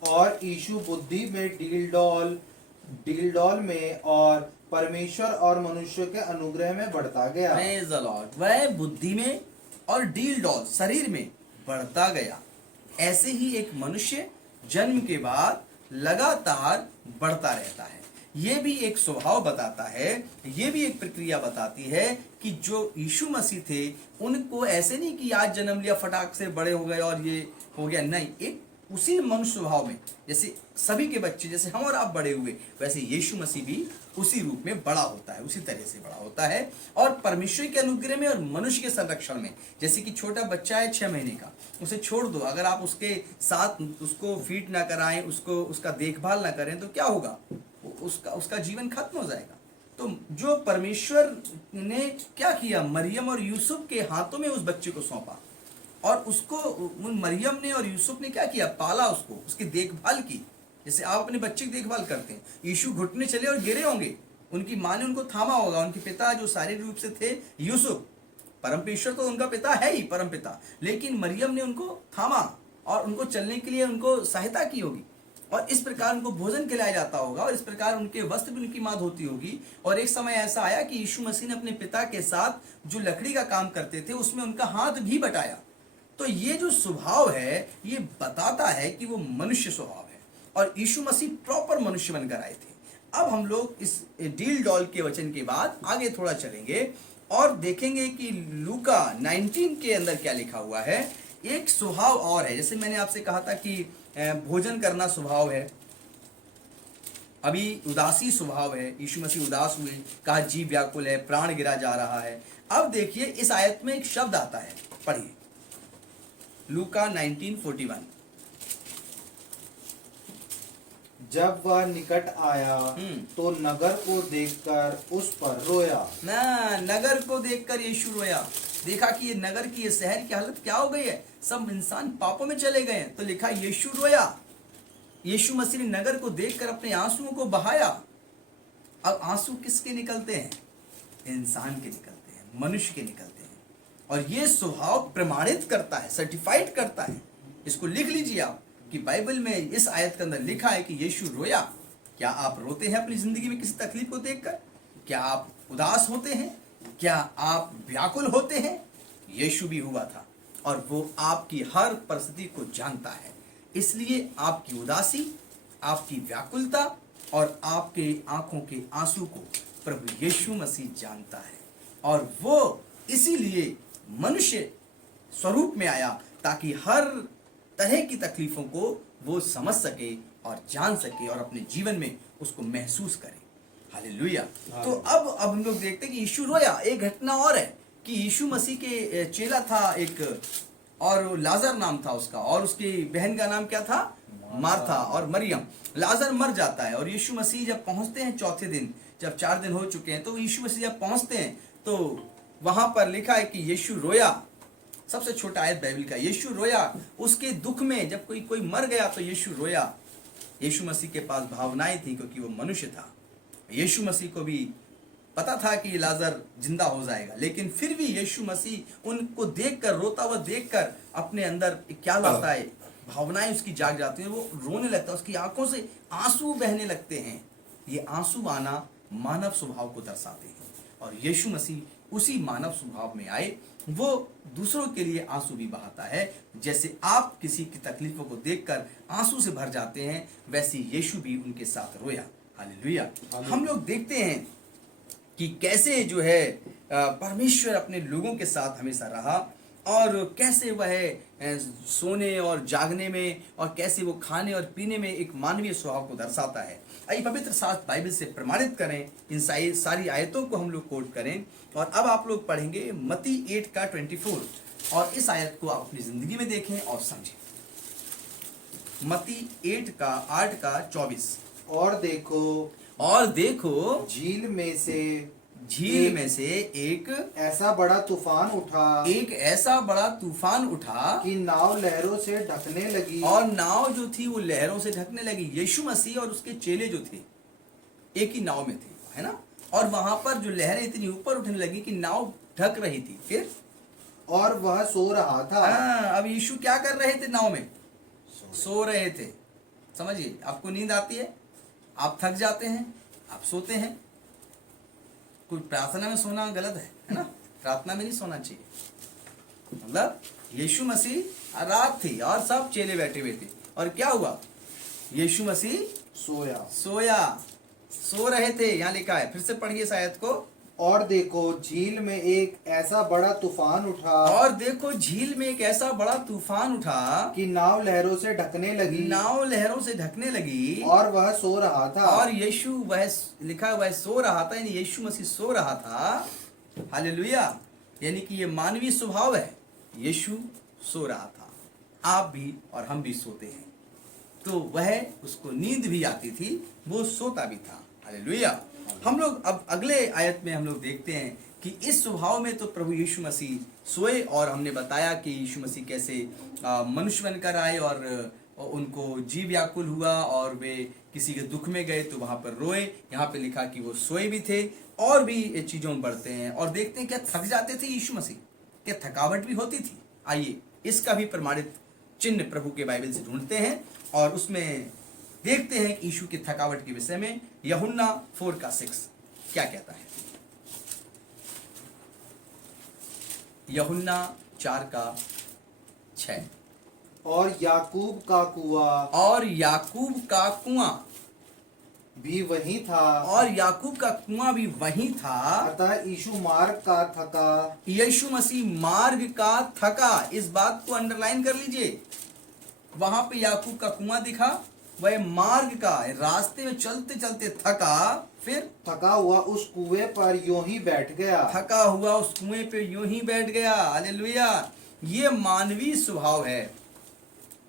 और यीशु बुद्धि में डील डॉल में और परमेश्वर और मनुष्य के अनुग्रह में बढ़ता गया। Praise the Lord। वह बुद्धि में और डील डॉल शरीर में बढ़ता गया। ऐसे ही एक मनुष्य जन्म के बाद लगातार बढ़ता रहता है। ये भी एक स्वभाव बताता है, ये भी एक प्रक्रिया बताती है कि जो यीशु मसीह थे उनको ऐसे नहीं कि आज जन्म लिया फटाक से बड़े हो गए और ये हो गया, नहीं, एक उसी मनुष्य स्वभाव में जैसे सभी के बच्चे, जैसे हम और आप बड़े हुए, वैसे यीशु मसीह भी उसी रूप में बड़ा होता है, उसी तरह से बड़ा होता है। और परमेश्वर के अनुग्रह में और मनुष्य के संरक्षण में, जैसे कि छोटा बच्चा है 6 महीने का, उसे छोड़ दो, अगर आप उसके साथ उसको फीड ना कराएं, उसको उसका देखभाल ना करें, तो क्या होगा, उसका जीवन खत्म हो जाएगा। तो जो परमेश्वर ने क्या किया, मरियम और यूसुफ के हाथों में उस बच्चे को सौंपा, और उसको मरियम ने और यूसुफ ने क्या किया, पाला उसको, उसकी देखभाल की, जैसे आप अपने बच्चे की देखभाल करते हैं। यीशु घुटने चले और गिरे होंगे, उनकी माँ ने उनको थामा होगा। उनके पिता जो शारीरिक रूप से थे यूसुफ, परमपेश्वर तो उनका पिता है ही, परम पिता, लेकिन मरियम ने उनको थामा और उनको चलने के लिए उनको सहायता की होगी, और इस प्रकार उनको भोजन खिलाया जाता होगा, और इस प्रकार उनके वस्त्र भी उनकी माँ धोती होगी। और एक समय ऐसा आया कि यीशु मसीह ने अपने पिता के साथ जो लकड़ी का काम करते थे उसमें उनका हाथ भी बटाया। तो ये जो स्वभाव है ये बताता है कि वो मनुष्य स्वभाव है, और यीशु मसीह प्रॉपर मनुष्य बनकर आए थे। अब हम लोग इस डील डॉल के वचन के बाद आगे थोड़ा चलेंगे और देखेंगे कि लूका 19 के अंदर क्या लिखा हुआ है। एक स्वभाव और है, जैसे मैंने आपसे कहा था कि भोजन करना स्वभाव है, अभी उदासी स्वभाव है, यीशु मसीह उदास हुए, कहा जी व्याकुल है, प्राण गिरा जा रहा है। अब देखिए इस आयत में एक शब्द आता है, पढ़िए लूका 19:41। जब वह निकट आया तो नगर को देखकर उस पर रोया। ना, नगर को देखकर यीशु रोया। देखा कि ये नगर की, ये शहर की हालत क्या हो गई है, सब इंसान पापों में चले गए हैं। तो लिखा यीशु रोया। यीशु मसीह ने नगर को देखकर अपने आंसुओं को बहाया। अब आंसू किसके निकलते हैं, इंसान के निकलते हैं, मनुष्य के निकलते हैं। और ये स्वभाव प्रमाणित करता है, सर्टिफाइड करता है। इसको लिख लीजिए आप कि बाइबल में इस आयत के अंदर लिखा है कि यीशु रोया। क्या आप रोते हैं अपनी जिंदगी में किसी तकलीफ को देखकर? क्या आप उदास होते हैं? क्या आप व्याकुल होते हैं? यीशु भी हुआ था, और वो आपकी हर परिस्थिति को जानता है। इसलिए आपकी उदासी, आपकी व्याकुलता और आपके आंखों के आंसू को प्रभु यीशु मसीह जानता है, और वो इसीलिए मनुष्य स्वरूप में आया ताकि हर तरह की तकलीफों को वो समझ सके और जान सके और अपने जीवन में उसको महसूस करे। हालेलुया। तो अब हम लोग देखते हैं कि यीशु रोया। एक घटना और है कि यीशु मसीह के चेला था एक, और लाजर नाम था उसका, और उसकी बहन का नाम क्या था, मार्था और मरियम। लाजर मर जाता है, और यीशु मसीह जब पहुंचते हैं चौथे दिन, जब 4 दिन हो चुके हैं, तो यीशु मसीह जब पहुंचते हैं तो वहां पर लिखा है कि यीशु रोया। सबसे छोटा आयत बाइबल का, यीशु रोया। उसके दुख में जब कोई मर गया तो यीशु रोया। यीशु मसीह के पास भावनाएं थी क्योंकि वो मनुष्य था। यीशु मसीह को भी पता था कि लाजर जिंदा हो जाएगा, लेकिन फिर भी यीशु मसीह उनको देखकर, रोता हुआ देखकर अपने अंदर क्या लाता है, भावनाएं उसकी जाग जाती हैं, वो रोने लगता है, उसकी आंखों से आंसू बहने लगते हैं। ये आंसू आना मानव स्वभाव को दर्शाते हैं, और यीशु मसीह उसी मानव स्वभाव में आए। वो दूसरों के लिए आंसू भी बहाता है। जैसे आप किसी की तकलीफों को देखकर आंसू से भर जाते हैं, वैसे यीशु भी उनके साथ रोया। हालेलुया। हम लोग देखते हैं कि कैसे जो है परमेश्वर अपने लोगों के साथ हमेशा रहा, और कैसे वह सोने और जागने में, और कैसे वो खाने और पीने में एक मानवीय स्वभाव को दर्शाता है। आइए पवित्र शास्त्र बाइबल से प्रमाणित करें, इन सारी आयतों को हम लोग कोट करें। और अब आप लोग पढ़ेंगे मत्ती 8:24, और इस आयत को आप अपनी जिंदगी में देखें और समझें। मत्ती 8:24। और देखो झील में से एक ऐसा बड़ा तूफान उठा कि नाव लहरों से ढकने लगी। और नाव जो थी वो लहरों से ढकने लगी। यीशु मसीह और उसके चेले जो थे एक ही नाव में थे, है ना। और वहां पर जो लहरें इतनी ऊपर उठने लगी कि नाव ढक रही थी। फिर और वह सो रहा था। अब यीशु क्या कर रहे थे, नाव में सो रहे थे। समझिए, आपको नींद आती है, आप थक जाते हैं, आप सोते हैं। कोई प्रार्थना में सोना गलत है ना? प्रार्थना में नहीं सोना चाहिए। मतलब यीशु मसीह रात थी और सब चेले बैठे हुए थे, और क्या हुआ? यीशु मसीह सोया। सो रहे थे, यहाँ लिखा है। फिर से पढ़िए इस आयत को। और देखो झील में एक ऐसा बड़ा तूफान उठा और देखो झील में एक ऐसा बड़ा तूफान उठा कि नाव लहरों से ढकने लगी, नाव लहरों से ढकने लगी, और वह सो रहा था। और यीशु, वह लिखा वह सो रहा था, यानी यीशु मसीह सो रहा था। हालेलुया। यानी कि ये मानवीय स्वभाव है, यीशु सो रहा था। आप भी और हम भी सोते हैं, तो वह, उसको नींद भी आती थी, वो सोता भी था। हालेलुया। हम लोग अब अगले आयत में हम लोग देखते हैं कि इस स्वभाव में तो प्रभु यीशु मसीह सोए, और हमने बताया कि यीशु मसीह कैसे मनुष्य बनकर आए, और उनको जीव व्याकुल हुआ, और वे किसी के दुख में गए तो वहां पर रोए। यहाँ पे लिखा कि वो सोए भी थे, और भी ये चीजों में बढ़ते हैं और देखते हैं क्या थक जाते थे यीशु मसीह, क्या थकावट भी होती थी। आइए इसका भी प्रमाणित चिन्ह प्रभु के बाइबल से ढूंढते हैं, और उसमें देखते हैं कि यीशु की थकावट के विषय में यूहन्ना 4:6 क्या कहता है। यूहन्ना 4:6। और याकूब का कुआं और याकूब का कुआं भी वही था, और याकूब का कुआं भी वही था। अतः यीशु मार्ग का थका, यीशु मसीह मार्ग का थका। इस बात को अंडरलाइन कर लीजिए। वहां पे याकूब का कुआं दिखा, वह मार्ग का, रास्ते में चलते चलते थका, फिर थका हुआ उस कुएं पर यूं ही बैठ गया। थका हुआ उस कुएं पे यूं ही बैठ गया। हालेलुया। ये मानवीय स्वभाव है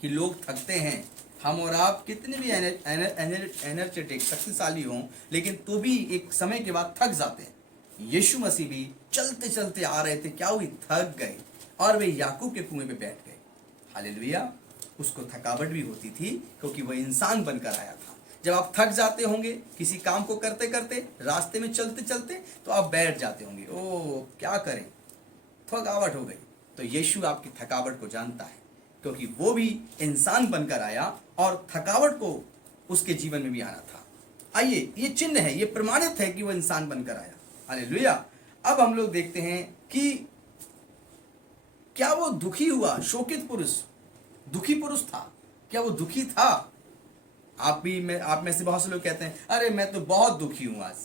कि लोग थकते हैं। हम और आप कितने भी एनर्जेटिक, शक्तिशाली हों, लेकिन तो भी एक समय के बाद थक जाते हैं। यीशु मसीह भी चलते चलते आ रहे थे, क्या हुई? थक गए, और वे याकूब के कुएं पे बैठ गए। हालेलुया। उसको थकावट भी होती थी, क्योंकि वह इंसान बनकर आया था। जब आप थक जाते होंगे किसी काम को करते करते, रास्ते में चलते चलते, तो आप बैठ जाते होंगे, ओ क्या करें, थकावट हो गई। तो यीशु आपकी थकावट को जानता है, क्योंकि वो भी इंसान बनकर आया, और थकावट को उसके जीवन में भी आना था। आइए, ये चिन्ह है, ये प्रमाणित है कि वो इंसान बनकर आया। हालेलुया। अब हम लोग देखते हैं कि क्या वो दुखी हुआ? शोकित पुरुष, दुखी पुरुष था। क्या वो दुखी था? आप में से बहुत से लोग कहते हैं, अरे मैं तो बहुत दुखी हूं, आज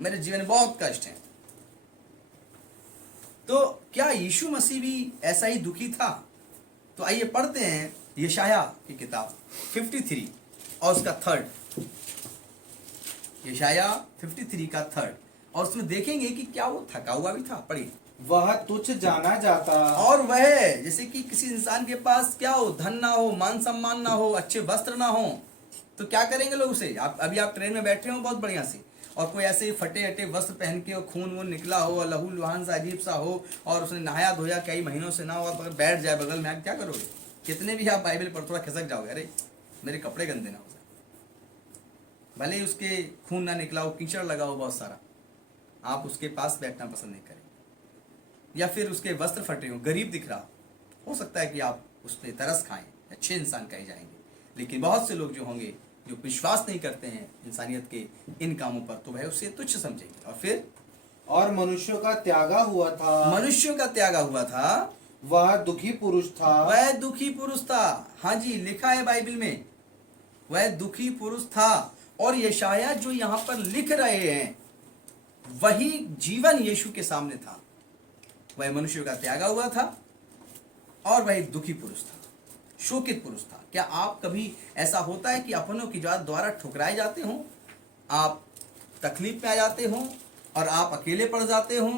मेरे जीवन में बहुत कष्ट है। तो क्या यीशु मसीह भी ऐसा ही दुखी था? तो आइए पढ़ते हैं यशाया की किताब 53 और उसका 3। यशाया 53 का 3, और उसमें देखेंगे कि क्या वो थका हुआ भी था। पढ़िए। वह तुच्छ जाना जाता, और वह, जैसे कि किसी इंसान के पास क्या हो, धन ना हो, मान सम्मान ना हो, अच्छे वस्त्र ना हो, तो क्या करेंगे लोग उसे? अभी आप ट्रेन में बैठे हो बहुत बढ़िया से, और कोई ऐसे ही फटे हटे वस्त्र पहन के, और खून वून निकला हो, और लहू लुहान सा अजीब सा हो, और उसने नहाया धोया कई महीनों से ना हो, और बैठ जाए बगल में, आप क्या करोगे? कितने भी आप बाइबल पर थोड़ा खिसक जाओगे, अरे मेरे कपड़े गंदे ना हो जाए, भले ही उसके खून ना निकला हो, कीचड़ लगा हो बहुत सारा, आप उसके पास बैठना पसंद नहीं करेंगे। या फिर उसके वस्त्र फटे हो, गरीब दिख रहा हो सकता है कि आप उस पर तरस खाएं, अच्छे इंसान कहे जाएंगे। लेकिन बहुत से लोग जो होंगे जो विश्वास नहीं करते हैं इंसानियत के इन कामों पर, तो वह उसे तुच्छ समझेंगे। और फिर, और मनुष्यों का त्यागा हुआ था, मनुष्यों का त्यागा हुआ था, वह दुखी पुरुष था, वह दुखी पुरुष था। हाँ जी, लिखा है बाइबल में, वह दुखी पुरुष था। और यशाया जो यहाँ पर लिख रहे हैं, वही जीवन यीशु के सामने था। वह मनुष्यों का त्यागा हुआ था, और वह एक दुखी पुरुष था, शोकित पुरुष था। क्या आप कभी ऐसा होता है कि अपनों की जात द्वारा ठुकराए जाते हो, आप तकलीफ में आ जाते हो, और आप अकेले पड़ जाते हो,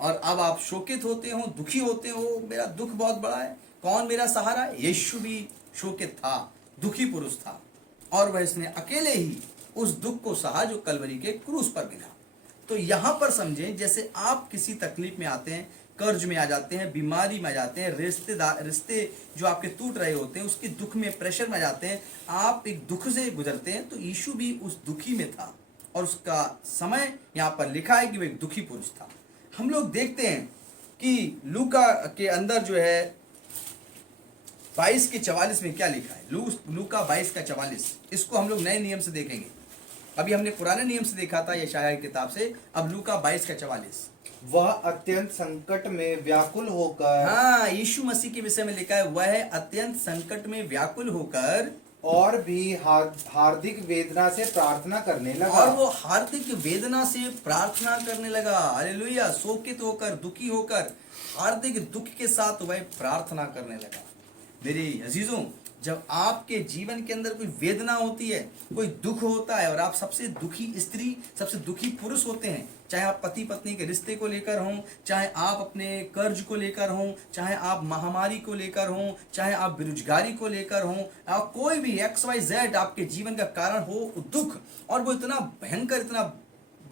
और अब आप शोकित होते हो, दुखी होते हो, मेरा दुख बहुत बड़ा है, कौन मेरा सहारा है? यीशु भी शोकित था, दुखी पुरुष था, और वह इसने अकेले ही उस दुख को सहा जो कलवरी के क्रूस पर गिरा। तो यहां पर समझें, जैसे आप किसी तकलीफ में आते हैं, कर्ज में आ जाते हैं, बीमारी में आ जाते हैं, रिश्ते जो आपके टूट रहे होते हैं उसके दुख में, प्रेशर में आ जाते हैं, आप एक दुख से गुजरते हैं, तो यीशु भी उस दुखी में था, और उसका समय यहाँ पर लिखा है कि वह एक दुखी पुरुष था। हम लोग देखते हैं कि लूका के अंदर जो है 22 के 44 में क्या लिखा है? लूका 22 का 44। इसको हम लोग नए नियम से देखेंगे। अभी हमने पुराने नियम से देखा था यशायाह की किताब से, अब लूका 22 का 44। वह अत्यंत संकट में व्याकुल होकर हाँ, यीशु मसीह के विषय में लिखा है, वह अत्यंत संकट में व्याकुल होकर और भी हार्दिक वेदना से प्रार्थना करने लगा। और वो हार्दिक वेदना से प्रार्थना करने लगा। हालेलुया। शोकित होकर, दुखी होकर, हार्दिक दुख के साथ वह प्रार्थना करने लगा। मेरे अजीजों, जब आपके जीवन के अंदर कोई वेदना होती है, कोई दुख होता है, और आप सबसे दुखी स्त्री, सबसे दुखी पुरुष होते हैं, चाहे आप पति पत्नी के रिश्ते को लेकर हों, चाहे आप अपने कर्ज को लेकर हों, चाहे आप महामारी को लेकर हों, चाहे आप बेरोजगारी को लेकर हों, आप कोई भी XYZ आपके जीवन का कारण हो दुख, और वो इतना भयंकर, इतना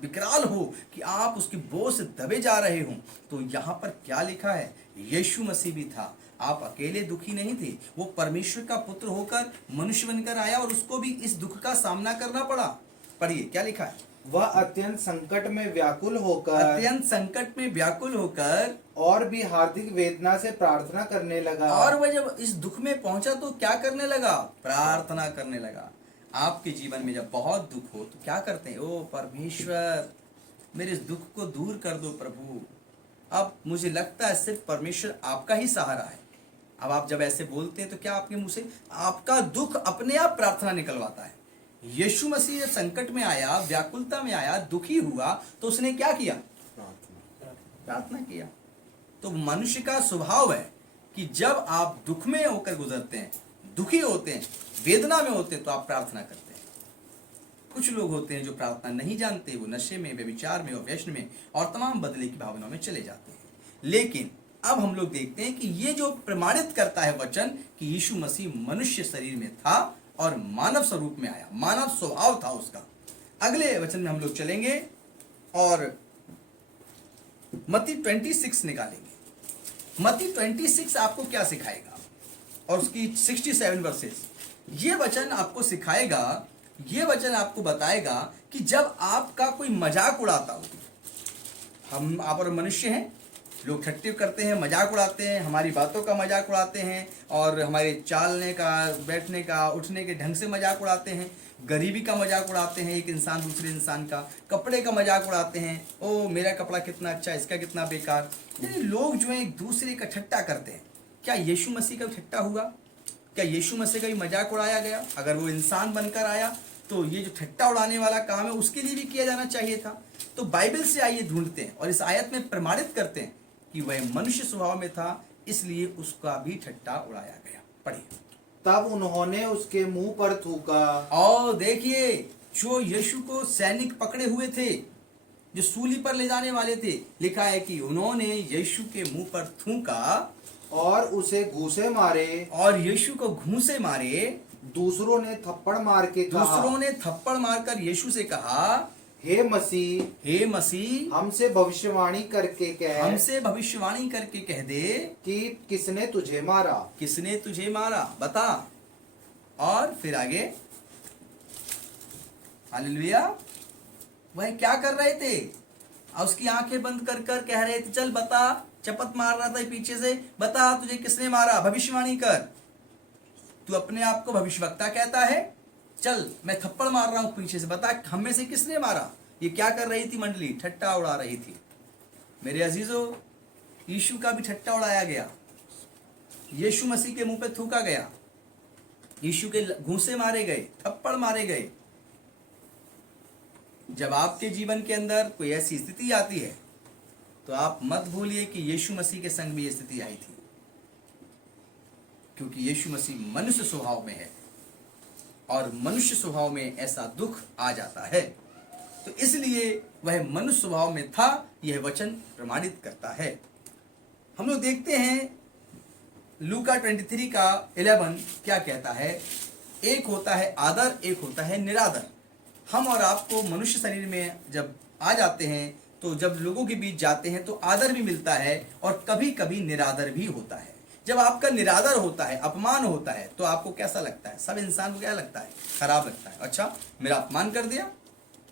विकराल हो कि आप उसके बोझ से दबे जा रहे हो, तो यहाँ पर क्या लिखा है? यीशु मसीह भी था। आप अकेले दुखी नहीं थे, वो परमेश्वर का पुत्र होकर मनुष्य बनकर आया और उसको भी इस दुख का सामना करना पड़ा। पढ़िए क्या लिखा है? वह अत्यंत संकट में व्याकुल होकर अत्यंत संकट में व्याकुल होकर और भी हार्दिक वेदना से प्रार्थना करने लगा। और वह जब इस दुख में पहुंचा तो क्या करने लगा? प्रार्थना करने लगा। आपके जीवन में जब बहुत दुख हो तो क्या करते हैं? ओ परमेश्वर, मेरे इस दुख को दूर कर दो प्रभु। अब मुझे लगता है सिर्फ परमेश्वर आपका ही सहारा है। अब आप जब ऐसे बोलते हैं तो क्या आपके मुंह से आपका दुख अपने आप प्रार्थना निकलवाता है। यीशु मसीह जब संकट में आया, व्याकुलता में आया, दुखी हुआ, तो उसने क्या किया? प्रार्थना किया। तो मनुष्य का स्वभाव है कि जब आप दुख में होकर गुजरते हैं, दुखी होते हैं, वेदना में होते हैं, तो आप प्रार्थना करते हैं। कुछ लोग होते हैं जो प्रार्थना नहीं जानते, वो नशे में, व्यभिचार में और व्यसन में और तमाम बदले की भावनाओं में चले जाते हैं। लेकिन अब हम लोग देखते हैं कि ये जो प्रमाणित करता है वचन कि यीशु मसीह मनुष्य शरीर में था और मानव स्वरूप में आया, मानव स्वभाव था उसका। अगले वचन में हम लोग चलेंगे और मत्ती 26 निकालेंगे। मत्ती 26 आपको क्या सिखाएगा? और उसकी 67 वर्सेस, ये वचन आपको सिखाएगा, ये वचन आपको बताएगा कि जब आपका कोई मजाक उड़ाता हो, हम आप और मनुष्य हैं, लोग ठट्टी करते हैं, मजाक उड़ाते हैं, हमारी बातों का मजाक उड़ाते हैं, और हमारे चालने का, बैठने का, उठने के ढंग से मजाक उड़ाते हैं, गरीबी का मजाक उड़ाते हैं एक इंसान दूसरे इंसान का, कपड़े का मजाक उड़ाते हैं, ओ मेरा कपड़ा कितना अच्छा, इसका कितना बेकार। यानी लोग जो है एक दूसरे का ठट्टा करते हैं। क्या यीशु मसीह का ठट्टा हुआ? क्या यीशु मसीह का भी मजाक उड़ाया गया? अगर वो इंसान बनकर आया तो ये जो ठट्टा उड़ाने वाला काम है उसके लिए भी किया जाना चाहिए था। तो बाइबल से आइए ढूंढते हैं और इस आयत में प्रमाणित करते हैं कि वह मनुष्य स्वभाव में था, इसलिए उसका भी ठट्टा उड़ाया गया। पढ़िए। तब उन्होंने उसके मुंह पर थूका। और देखिए, जो यीशु को सैनिक पकड़े हुए थे, जो सूली पर ले जाने वाले थे, लिखा है कि उन्होंने यीशु के मुंह पर थूका और उसे घूंसे मारे। और यीशु को घूंसे मारे। दूसरों ने थप्पड़ मार के कहा, दूसरों ने थप्पड़ मारकर यीशु से कहा, हे मसीह, हे मसीह, हमसे भविष्यवाणी करके कह, हमसे भविष्यवाणी करके कह दे कि किसने तुझे मारा। किसने तुझे मारा, बता। और फिर आगे, हालेलुया। वह क्या कर रहे थे? और उसकी आंखें बंद कर कर कह रहे थे, चल बता। चपत मार रहा था पीछे से, बता तुझे किसने मारा, भविष्यवाणी कर। तू अपने आप को भविष्यवक्ता कहता है, चल मैं थप्पड़ मार रहा हूं पीछे से, बता हम में से किसने मारा। ये क्या कर रही थी मंडली? ठट्टा उड़ा रही थी। मेरे अजीजों, यीशु का भी ठट्टा उड़ाया गया, यीशु मसीह के मुंह पे थूका गया, यीशु के घूंसे मारे गए, थप्पड़ मारे गए। जब आपके जीवन के अंदर कोई ऐसी स्थिति आती है तो आप मत भूलिए कि यीशु मसीह के संग भी ये स्थिति आई थी, क्योंकि यीशु मसीह मनुष्य स्वभाव में है और मनुष्य स्वभाव में ऐसा दुख आ जाता है, तो इसलिए वह मनुष्य स्वभाव में था। यह वचन प्रमाणित करता है। हम लोग देखते हैं लूका 23 का 11 क्या कहता है। एक होता है आदर, एक होता है निरादर। हम और आपको मनुष्य शरीर में जब आ जाते हैं तो जब लोगों के बीच जाते हैं तो आदर भी मिलता है और कभी कभी निरादर भी होता है। जब आपका निरादर होता है, अपमान होता है, तो आपको कैसा लगता है? सब इंसान को क्या लगता है? खराब लगता है। अच्छा, मेरा अपमान कर दिया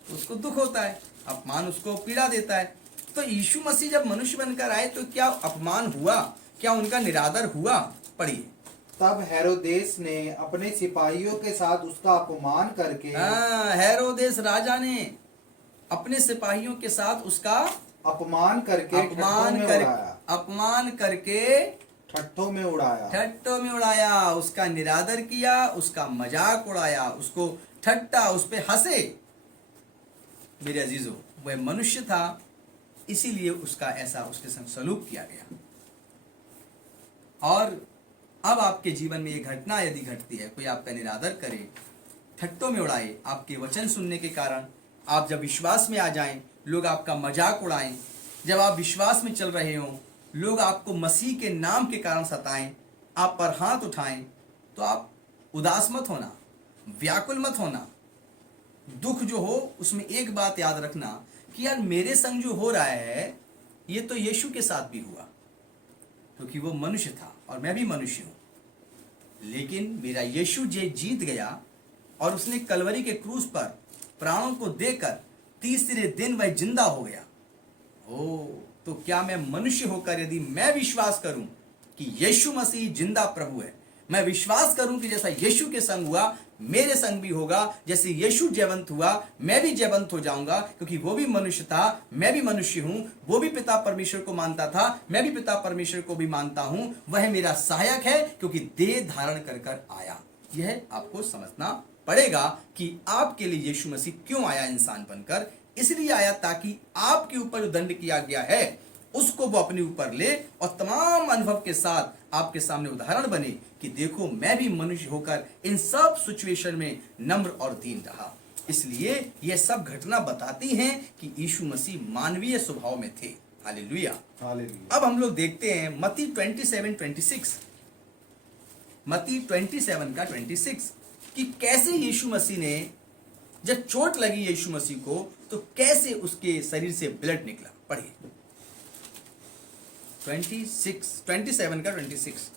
तो उसको दुख होता है, अपमान उसको पीड़ा देता है। तो यीशु मसीह जब मनुष्य बनकर आए तो क्या अपमान हुआ? क्या उनका निरादर हुआ? पढ़िए। तब हेरोदेस ने अपने सिपाहियों के साथ उसका अपमान करके हेरोदेस राजा ने अपने सिपाहियों के साथ उसका अपमान करके अपमान करके ठट्ठों में उड़ाया ठट्टों में उड़ाया, उसका निरादर किया, उसका मजाक उड़ाया, उसको ठट्टा, उस पे हंसे। मेरे अजीजों, वह मनुष्य था, इसीलिए उसका ऐसा उसके संग सलूक किया गया। और अब आपके जीवन में ये घटना यदि घटती है, कोई आपका निरादर करे, ठट्टों में उड़ाए, आपके वचन सुनने के कारण आप जब विश्वास में आ जाएं, लोग आपका मजाक उड़ाएं, जब आप विश्वास में चल रहे हों, लोग आपको मसीह के नाम के कारण सताएं, आप पर हाथ उठाएं, तो आप उदास मत होना, व्याकुल मत होना। दुख जो हो उसमें एक बात याद रखना कि यार मेरे संग जो हो रहा है ये तो यीशु के साथ भी हुआ, क्योंकि वो मनुष्य था और मैं भी मनुष्य हूं। लेकिन मेरा यीशु जे जीत गया और उसने कलवरी के क्रूस पर प्राणों को देकर तीसरे दिन वह जिंदा हो गया। ओ, तो क्या मैं मनुष्य होकर यदि मैं विश्वास करूं कि यीशु मसीह जिंदा प्रभु है, मैं विश्वास करूं कि जैसा यीशु के संग हुआ मेरे संग भी होगा, जैसे यीशु जयवंत हुआ मैं भी जयवंत हो जाऊंगा, क्योंकि वो भी मनुष्य था, मैं भी मनुष्य हूं, वो भी पिता परमेश्वर को मानता था, मैं भी पिता परमेश्वर को भी मानता हूं, वह मेरा सहायक है, क्योंकि देह धारण कर कर आया। यह आपको समझना पड़ेगा कि आपके लिए यीशु मसीह क्यों आया इंसान बनकर। इसलिए आया ताकि आपके ऊपर जो दंड किया गया है उसको वो अपने ऊपर ले और तमाम अनुभव के साथ आपके सामने उदाहरण बने कि देखो मैं भी मनुष्य होकर इन सब सिचुएशन में नम्र और दीन रहा। इसलिए यह सब घटना बताती हैं कि यीशु मसीह मानवीय स्वभाव में थे। हालेलुया। अब हम लोग देखते हैं मत्ती 27:26, मत्ती 27 का 26 कि कैसे यीशु मसीह ने जब चोट लगी यीशु मसीह को तो कैसे उसके शरीर से ब्लड निकला। पढ़िए 27 का 26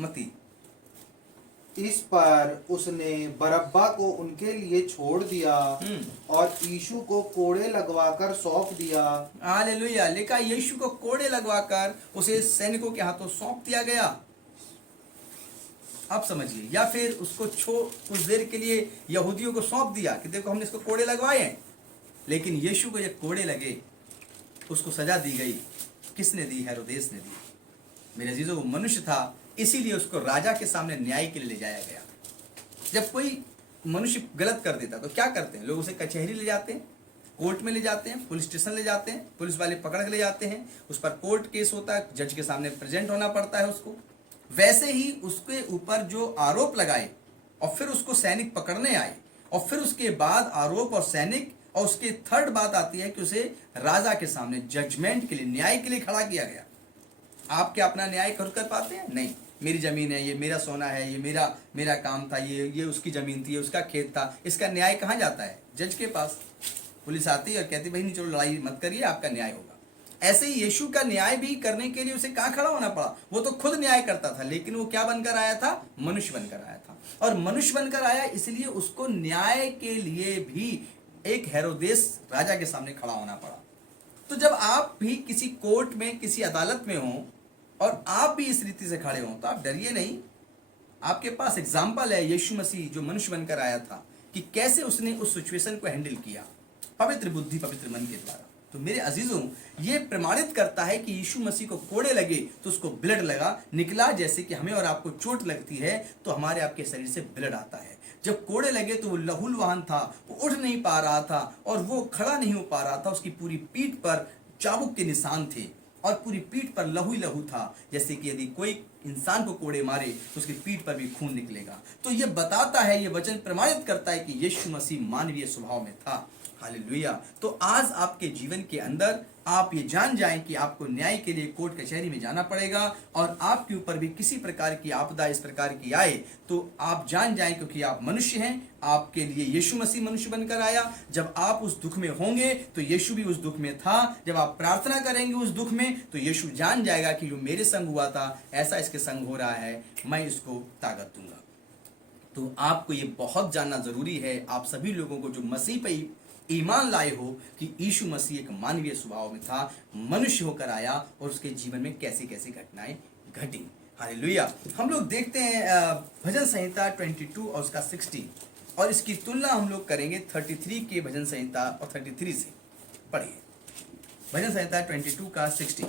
मत्ती। इस पर उसने बरअब्बा को उनके लिए छोड़ दिया और यीशु को कोड़े लगवाकर सौंप दिया। हालेलुया। लेकिन यीशु को कोड़े लगवाकर उसे सैनिकों के हाथों सौंप दिया गया। आप समझिए, या फिर उसको कुछ देर के लिए यहूदियों को सौंप दिया कि देखो हमने इसको कोड़े लगवाए हैं। लेकिन यीशु को जब कोड़े लगे उसको सजा दी गई। किसने दी? हेरोदेस ने दी। मेरे अजीजों, वो मनुष्य था, इसीलिए उसको राजा के सामने न्याय के लिए ले जाया गया। जब कोई मनुष्य गलत कर देता तो क्या करते हैं लोग? उसे कचहरी ले जाते हैं, कोर्ट में ले जाते हैं, पुलिस स्टेशन ले जाते हैं, पुलिस वाले पकड़ के ले जाते हैं, उस पर कोर्ट केस होता है, जज के सामने प्रेजेंट होना पड़ता है उसको। वैसे ही उसके ऊपर जो आरोप लगाए और फिर उसको सैनिक पकड़ने आए और फिर उसके बाद आरोप और सैनिक, और उसके थर्ड बात आती है कि उसे राजा के सामने जजमेंट के लिए, न्याय के लिए खड़ा किया गया। आप क्या अपना न्याय कर पाते हैं? नहीं। मेरी जमीन है, ये मेरा सोना है, ये मेरा काम था, ये उसकी जमीन थी, ये उसका खेत था, इसका न्याय कहाँ जाता है? जज के पास। पुलिस आती है और कहती भाई नहीं चलो लड़ाई मत करिए, आपका न्याय होगा। ऐसे ही यीशु का न्याय भी करने के लिए उसे कहाँ खड़ा होना पड़ा? वो तो खुद न्याय करता था, लेकिन वो क्या बनकर आया था? मनुष्य बनकर आया था। और मनुष्य बनकर आया इसलिए उसको न्याय के लिए भी एक हेरोदेस राजा के सामने खड़ा होना पड़ा। तो जब आप भी किसी कोर्ट में, किसी अदालत में हो और आप भी इस रीति से खड़े हो तो आप डरिए नहीं। आपके पास एग्जाम्पल है यीशु मसीह जो मनुष्य बनकर आया था कि कैसे उसने उस सिचुएशन को हैंडल किया पवित्र बुद्धि, पवित्र मन के द्वारा। तो मेरे अजीजों, ये प्रमाणित करता है कि यीशु मसीह को कोड़े लगे तो उसको ब्लड लगा निकला। जैसे कि हमें और आपको चोट लगती है तो हमारे आपके शरीर से ब्लड आता है। जब कोड़े लगे तो वो लहूलुहान था, वो उठ नहीं पा रहा था और वो खड़ा नहीं हो पा रहा था। उसकी पूरी पीठ पर चाबुक के निशान थे और पूरी पीठ पर लहू ही लहू था। जैसे कि यदि कोई इंसान को कोड़े मारे तो उसकी पीठ पर भी खून निकलेगा। तो ये बताता है, ये वचन प्रमाणित करता है कि यीशु मसीह मानवीय स्वभाव में था। हालेलुया। तो आज आपके जीवन के अंदर आप ये जान जाएं कि आपको न्याय के लिए कोर्ट कचहरी में जाना पड़ेगा और आपके ऊपर भी किसी प्रकार की आपदा इस प्रकार की आए तो आप जान जाएं, क्योंकि आप मनुष्य हैं, आपके लिए यीशु मसीह मनुष्य बनकर आया। जब आप उस दुख में होंगे तो यीशु भी उस दुख में था। जब आप प्रार्थना करेंगे उस दुख में तो यीशु जान जाएगा कि जो मेरे संग हुआ था ऐसा इसके संग हो रहा है, मैं इसको ताकत दूंगा। तो आपको ये बहुत जानना जरूरी है, आप सभी लोगों को जो मसीह पे ईमान लाए हो, कि यीशु मसीह एक मानवीय स्वभाव में था, मनुष्य होकर आया और उसके जीवन में कैसी कैसी घटनाएं घटी। हालेलुया। हम लोग देखते हैं भजन संहिता 22 और उसका 60, और इसकी तुलना हम लोग करेंगे 33 के भजन संहिता और 33 से। पढ़िए भजन संहिता 22 का 60।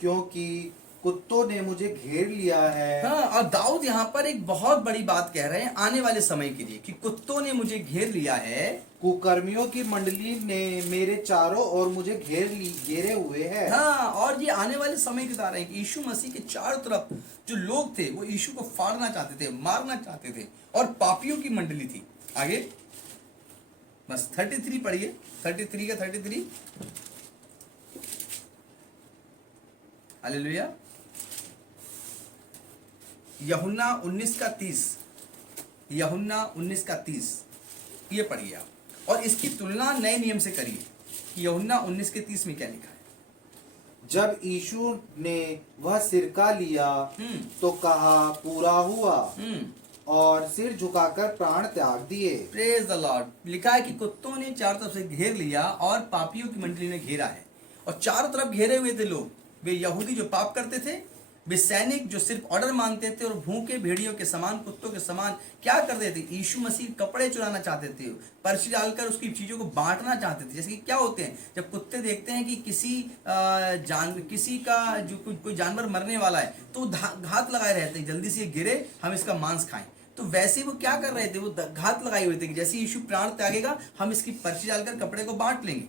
क्योंकि कुत्तों ने मुझे घेर लिया है। हाँ, और दाऊद यहाँ पर एक बहुत बड़ी बात कह रहे हैं आने वाले समय के लिए कि कुत्तों ने मुझे घेर लिया है। कुकर्मियों की मंडली ने मेरे चारों ओर मुझे घेरे हुए है। हाँ, और ये आने वाले समय के बता रहे हैं कि यीशु मसीह के चारों तरफ जो लोग थे वो यीशु को फाड़ना चाहते थे, मारना चाहते थे, और पापियों की मंडली थी। आगे बस 33 पढ़िए, 33 का 33। हालेलुया। यूहन्ना 19 का 30, यूहन्ना 19 का 30 ये पढ़िए आप, और इसकी तुलना नए नियम से करिए कि यूहन्ना 19 के 30 में क्या लिखा है। जब यीशु ने वह सिरका लिया तो कहा पूरा हुआ, और सिर झुकाकर प्राण त्याग दिए। Praise the Lord. लिखा है कि कुत्तों ने चारों तरफ से घेर लिया और पापियों की मंडली ने घेरा है। और चारों तरफ घेरे हुए थे लोग, वे यहूदी जो पाप करते थे, वे सैनिक जो सिर्फ ऑर्डर मानते थे और भूखे भेड़ियों के समान, कुत्तों के समान क्या करते थे, यीशु मसीह कपड़े चुराना चाहते थे, पर्ची डालकर उसकी चीजों को बांटना चाहते थे। जैसे कि क्या होते हैं जब कुत्ते देखते हैं कि किसी का जो कोई जानवर मरने वाला है तो घात लगाए रहते हैं, जल्दी से गिरे, हम इसका मांस खाएं। तो वैसे वो क्या कर रहे थे, वो घात लगाए हुए थे कि जैसे यीशु प्राण त्यागेगा हम इसकी पर्ची डालकर कपड़े को बांट लेंगे।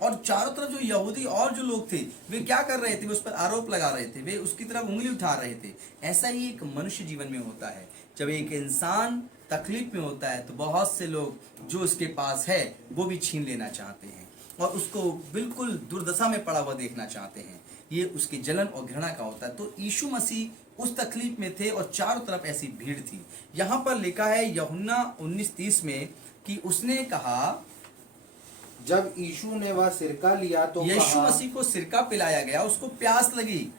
और चारों तरफ जो यहूदी और जो लोग थे वे क्या कर रहे थे, वे उस पर आरोप लगा रहे थे, वे उसकी तरफ उंगली उठा रहे थे। ऐसा ही एक मनुष्य जीवन में होता है। जब एक इंसान तकलीफ में होता है तो बहुत से लोग जो उसके पास है वो भी छीन लेना चाहते हैं और उसको बिल्कुल दुर्दशा में पड़ा हुआ देखना चाहते हैं। ये उसकी जलन और घृणा का होता है। तो यीशु मसीह उस तकलीफ में थे और चारों तरफ ऐसी भीड़ थी। यहाँ पर लिखा है यूहन्ना 19:30 में कि उसने कहा, जब यीशु ने वह सिरका लिया तो यीशु मसीह को सिरका पिलाया गया, उसको प्यास लगी।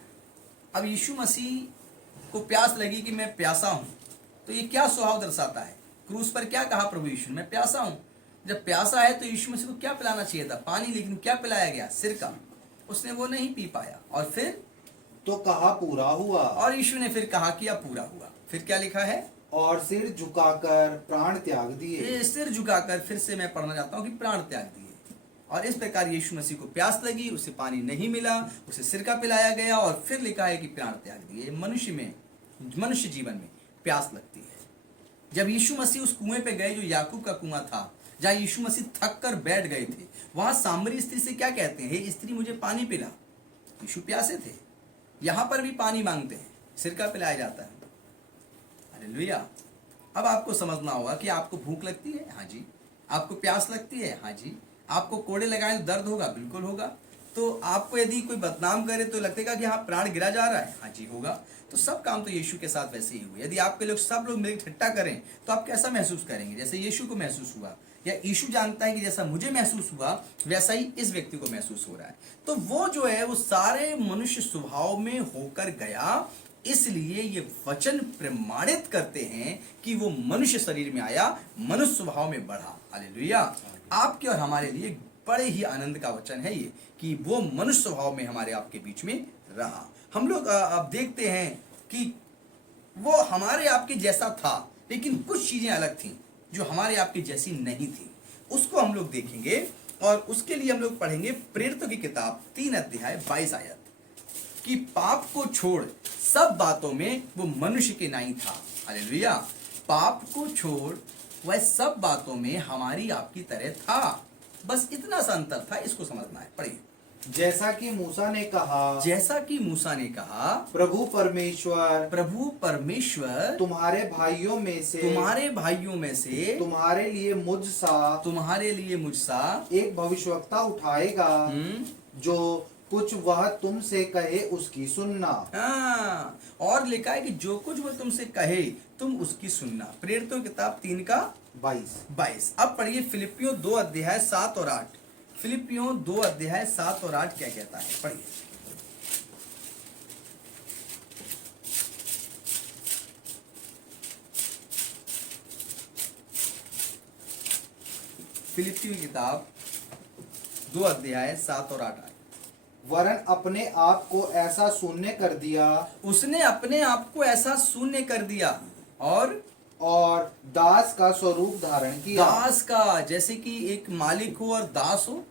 अब यीशु मसीह को प्यास लगी कि मैं प्यासा हूं, तो ये क्या स्वभाव दर्शाता है। क्रूस पर क्या कहा प्रभु यीशु, मैं प्यासा हूं। जब प्यासा है तो यीशु मसीह को क्या पिलाना चाहिए था, पानी, लेकिन क्या पिलाया गया, सिरका। उसने वो नहीं पी पाया और फिर तो कहा पूरा हुआ, और यीशु ने फिर कहा कि अब पूरा हुआ। फिर क्या लिखा है, और सिर झुकाकर प्राण त्याग दिए। सिर झुकाकर, फिर से मैं पढ़ना चाहता हूं कि प्राण त्याग दिए। और इस प्रकार यीशु मसीह को प्यास लगी, उसे पानी नहीं मिला, उसे सिरका पिलाया गया और फिर लिखा है कि प्राण त्याग दिए। मनुष्य जीवन में प्यास लगती है। जब यीशु मसीह उस कुएं पे गए जो याकूब का कुआं था, जहां यीशु मसीह थक कर बैठ गए थे, वहां सामरी स्त्री से क्या कहते हैं, हे स्त्री मुझे पानी पिला। यीशु प्यासे थे। यहां पर भी पानी मांगते हैं, सिरका पिलाया जाता है। हालेलुया। अब आपको समझना होगा कि आपको भूख लगती है, हाँ जी। आपको प्यास लगती है, हाँ जी। आपको कोड़े लगाए तो दर्द होगा, बिल्कुल होगा। तो आपको यदि कोई बदनाम करे तो लगेगा कि हाँ प्राण गिरा जा रहा है, हाँ जी होगा। तो सब काम तो यीशु के साथ वैसे ही हुए। यदि आपके लोग सब लोग मेरी ठट्टा करें तो आप कैसा महसूस करेंगे, जैसे यीशु को महसूस हुआ, या यीशु जानता है कि जैसा मुझे महसूस हुआ वैसा ही इस व्यक्ति को महसूस हो रहा है। तो वो जो है वो सारे मनुष्य स्वभाव में होकर गया, इसलिए ये वचन प्रमाणित करते हैं कि वो मनुष्य शरीर में आया, मनुष्य स्वभाव में बढ़ा। हालेलुया। आपके और हमारे लिए बड़े ही आनंद का वचन है ये कि वो मनुष्य स्वभाव में हमारे आपके बीच में रहा। हम लोग अब देखते हैं कि वो हमारे आपके जैसा था, लेकिन कुछ चीजें अलग थीं जो हमारे आपके जैसी नहीं थी। उसको हम लोग देखेंगे और उसके लिए हम लोग पढ़ेंगे प्रेरितों की किताब 3 अध्याय 22 आयत कि पाप को छोड़ सब बातों में वो मनुष्य के नाई था। हालेलुया। पाप को छोड़ वह सब बातों में हमारी आपकी तरह था। बस इतना सा अंतर था, इसको समझना है। पढ़िए। जैसा कि मूसा ने कहा, प्रभु परमेश्वर तुम्हारे भाइयों में से तुम्हारे लिए मुझसा एक भविष्यवक्ता उठाएगा, जो कुछ वह तुमसे कहे उसकी सुनना। हाँ, और लिखा है कि जो कुछ वह तुमसे कहे तुम उसकी सुनना। प्रेरितों की किताब 3 का 22। अब पढ़िए फिलिपियों 2 अध्याय 7 और 8। फिलिपियों 2 अध्याय 7 और 8 क्या कहता है, पढ़िए। फिलिपियों की किताब 2 अध्याय 7 और 8। वरन अपने आप को ऐसा शून्य कर दिया उसने अपने आप को ऐसा शून्य कर दिया और दास का स्वरूप धारण किया। दास का, जैसे कि एक मालिक हो और दास हो,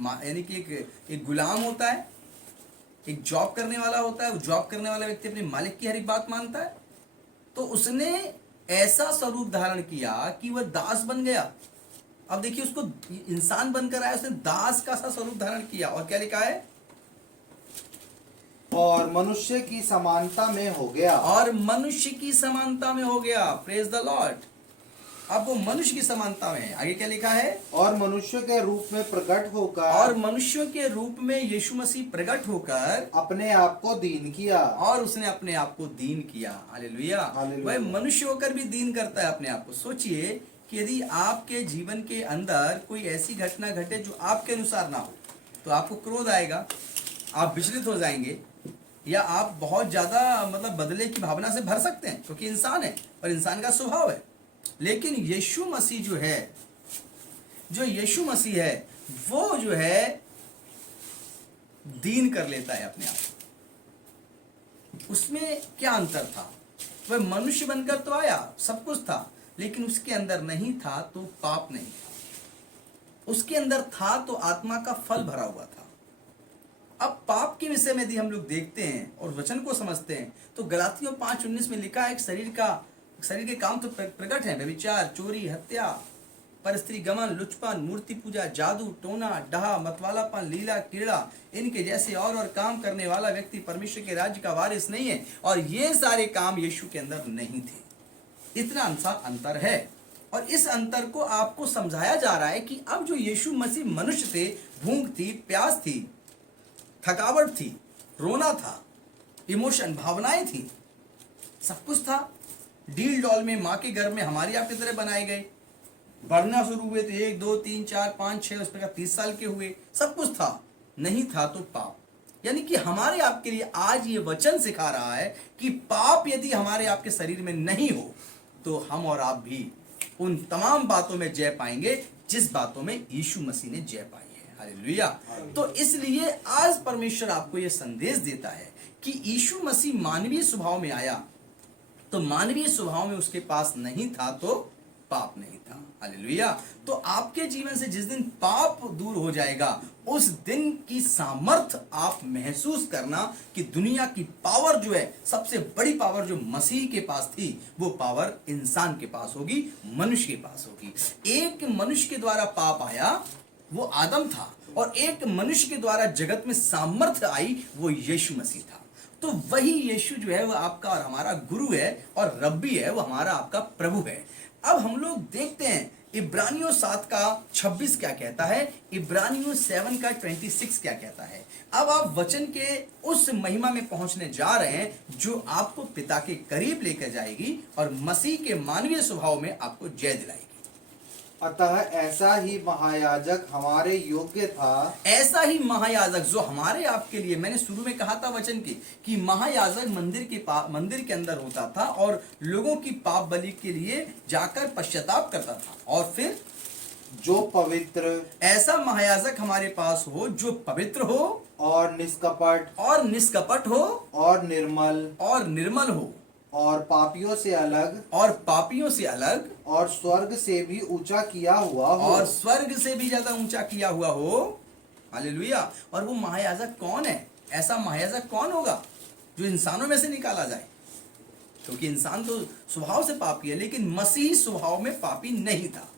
यानी कि एक गुलाम होता है, एक जॉब करने वाला होता है। वो जॉब करने वाला व्यक्ति अपने मालिक की हर एक बात मानता है। तो उसने ऐसा स्वरूप धारण किया कि वह दास बन गया। अब देखिए, उसको इंसान बनकर आया, उसने दास का सा स्वरूप धारण किया। और क्या लिखा है? और मनुष्य की समानता में हो गया। और मनुष्य की समानता में हो गया। Praise the Lord. अब वो मनुष्य की समानता में है। आगे क्या लिखा है? और मनुष्य के रूप में प्रकट होकर और मनुष्यों के रूप में यीशु मसीह प्रकट होकर अपने आप को दीन किया। और उसने अपने आप को दीन किया। हालेलुया। हालेलुया। वह मनुष्य होकर भी दीन करता है अपने आप को। सोचिए कि यदि आपके जीवन के अंदर कोई ऐसी घटना घटे जो आपके अनुसार ना हो, तो आपको क्रोध आएगा, आप विचलित हो जाएंगे, या आप बहुत ज्यादा बदले की भावना से भर सकते हैं, क्योंकि इंसान है और इंसान का स्वभाव है। लेकिन यीशु मसीह जो यीशु मसीह है, वो जो है दीन कर लेता है अपने आप को। उसमें क्या अंतर था? वह मनुष्य बनकर तो आया, सब कुछ था, लेकिन उसके अंदर नहीं था तो पाप नहीं था। उसके अंदर था तो आत्मा का फल भरा हुआ था। अब पाप के विषय में यदि हम लोग देखते हैं और वचन को समझते हैं, तो गलातियों 5:19 में लिखा है कि शरीर के काम तो प्रकट है: व्यभिचार, चोरी, हत्या, परस्त्री गमन, लुचपन, मूर्ति पूजा, जादू, टोना, डहा, मतवालापन, लीला, क्रीड़ा, इनके जैसे और काम करने वाला व्यक्ति परमेश्वर के राज्य का वारिस नहीं है। और ये सारे काम यीशु के अंदर नहीं थे। इतना अंतर है। और इस अंतर को आपको समझाया जा रहा है कि अब जो यीशु मसीह मनुष्य थे, भूख थी, प्यास थी, थकावट थी, रोना था, इमोशन, भावनाएं थी, सब कुछ था। डील डॉल में माँ के घर में हमारी आपकी तरह बनाए गए, बढ़ना शुरू हुए थे 1 2 3 4 5 6, उस प्रकार 30 साल के हुए, सब कुछ था। नहीं था तो पाप। यानी कि हमारे आपके लिए आज ये वचन सिखा रहा है कि पाप यदि हमारे आपके शरीर में नहीं हो, तो हम और आप भी उन तमाम बातों में जय पाएंगे जिस बातों में यीशु मसीह ने जय पाई है। हालेलुया। तो इसलिए आज परमेश्वर आपको यह संदेश देता है कि यीशु मसीह मानवीय स्वभाव में आया, तो मानवीय स्वभाव में उसके पास नहीं था तो पाप नहीं था। हालेलुया। तो आपके जीवन से जिस दिन पाप दूर हो जाएगा, उस दिन की सामर्थ आप महसूस करना कि दुनिया की पावर जो है, सबसे बड़ी पावर जो मसीह के पास थी, वो पावर इंसान के पास होगी, मनुष्य के पास होगी। एक मनुष्य के द्वारा पाप आया, वो आदम था, और एक मनुष्य के द्वारा जगत में सामर्थ आई, वो यीशु मसीह था। तो वही यीशु जो है वो आपका और हमारा गुरु है, और रब्बी है, वो हमारा आपका प्रभु है। अब हम लोग देखते हैं इब्रानियों 7 का 26 क्या कहता है, इब्रानियों 7 का 26 क्या कहता है। अब आप वचन के उस महिमा में पहुंचने जा रहे हैं जो आपको पिता के करीब लेकर जाएगी और मसीह के मानवीय स्वभाव में आपको जय दिलाएगी। अतः ऐसा ही महायाजक हमारे योग्य था। ऐसा ही महायाजक जो हमारे आपके लिए, मैंने शुरू में कहा था वचन की कि महायाजक मंदिर के अंदर होता था और लोगों की पाप बलि के लिए जाकर पश्चाताप करता था, और फिर जो पवित्र, ऐसा महायाजक हमारे पास हो जो पवित्र हो और निष्कपट हो और निर्मल हो और पापियों से अलग और स्वर्ग से भी ऊंचा किया हुआ हो, और स्वर्ग से भी ज्यादा ऊंचा किया हुआ हो। हालेलुया। और वो महायाजक कौन है? ऐसा महायाजक कौन होगा जो इंसानों में से निकाला जाए? क्योंकि इंसान तो स्वभाव से पापी है, लेकिन मसीह स्वभाव में पापी नहीं था।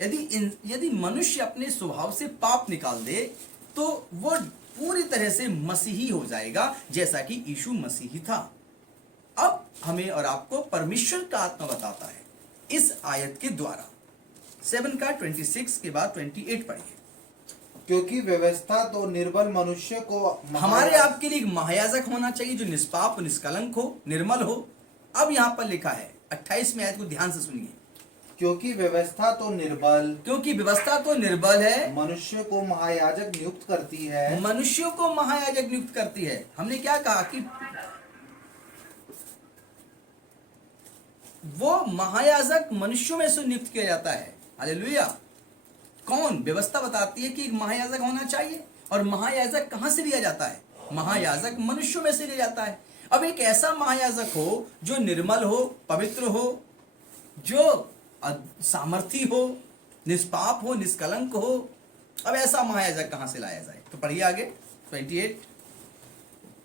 यदि मनुष्य अपने स्वभाव से पाप निकाल दे, तो वो पूरी तरह से मसीही हो जाएगा, जैसा कि यीशु मसीही था। अब हमें और आपको परमेश्वर का आत्मा बताता है इस आयत के द्वारा। 7 का 26 के बाद 28 पढ़िए। क्योंकि व्यवस्था तो निर्बल मनुष्य को हमारे आपके लिए महायाजक होना चाहिए जो निष्पाप, निष्कलंक हो, निर्मल हो। अब यहां पर लिखा है 28 में आयत को ध्यान से सुनिए। क्योंकि व्यवस्था तो निर्बल है, मनुष्य को महायाजक नियुक्त करती है। मनुष्यों को महायाजक नियुक्त करती है। हमने क्या कहा कि वो महायाजक मनुष्यों में से नियुक्त किया जाता है। हालेलुया। कौन? व्यवस्था बताती है कि एक महायाजक होना चाहिए, और महायाजक कहां से लिया जाता है? महायाजक मनुष्यों में से लिया जाता है। अब एक ऐसा महायाजक हो जो निर्मल हो, पवित्र हो, जो सामर्थी हो, निष्पाप हो, निष्कलंक हो। अब ऐसा महायाजक कहां से लाया जाए? तो पढ़िए आगे 28।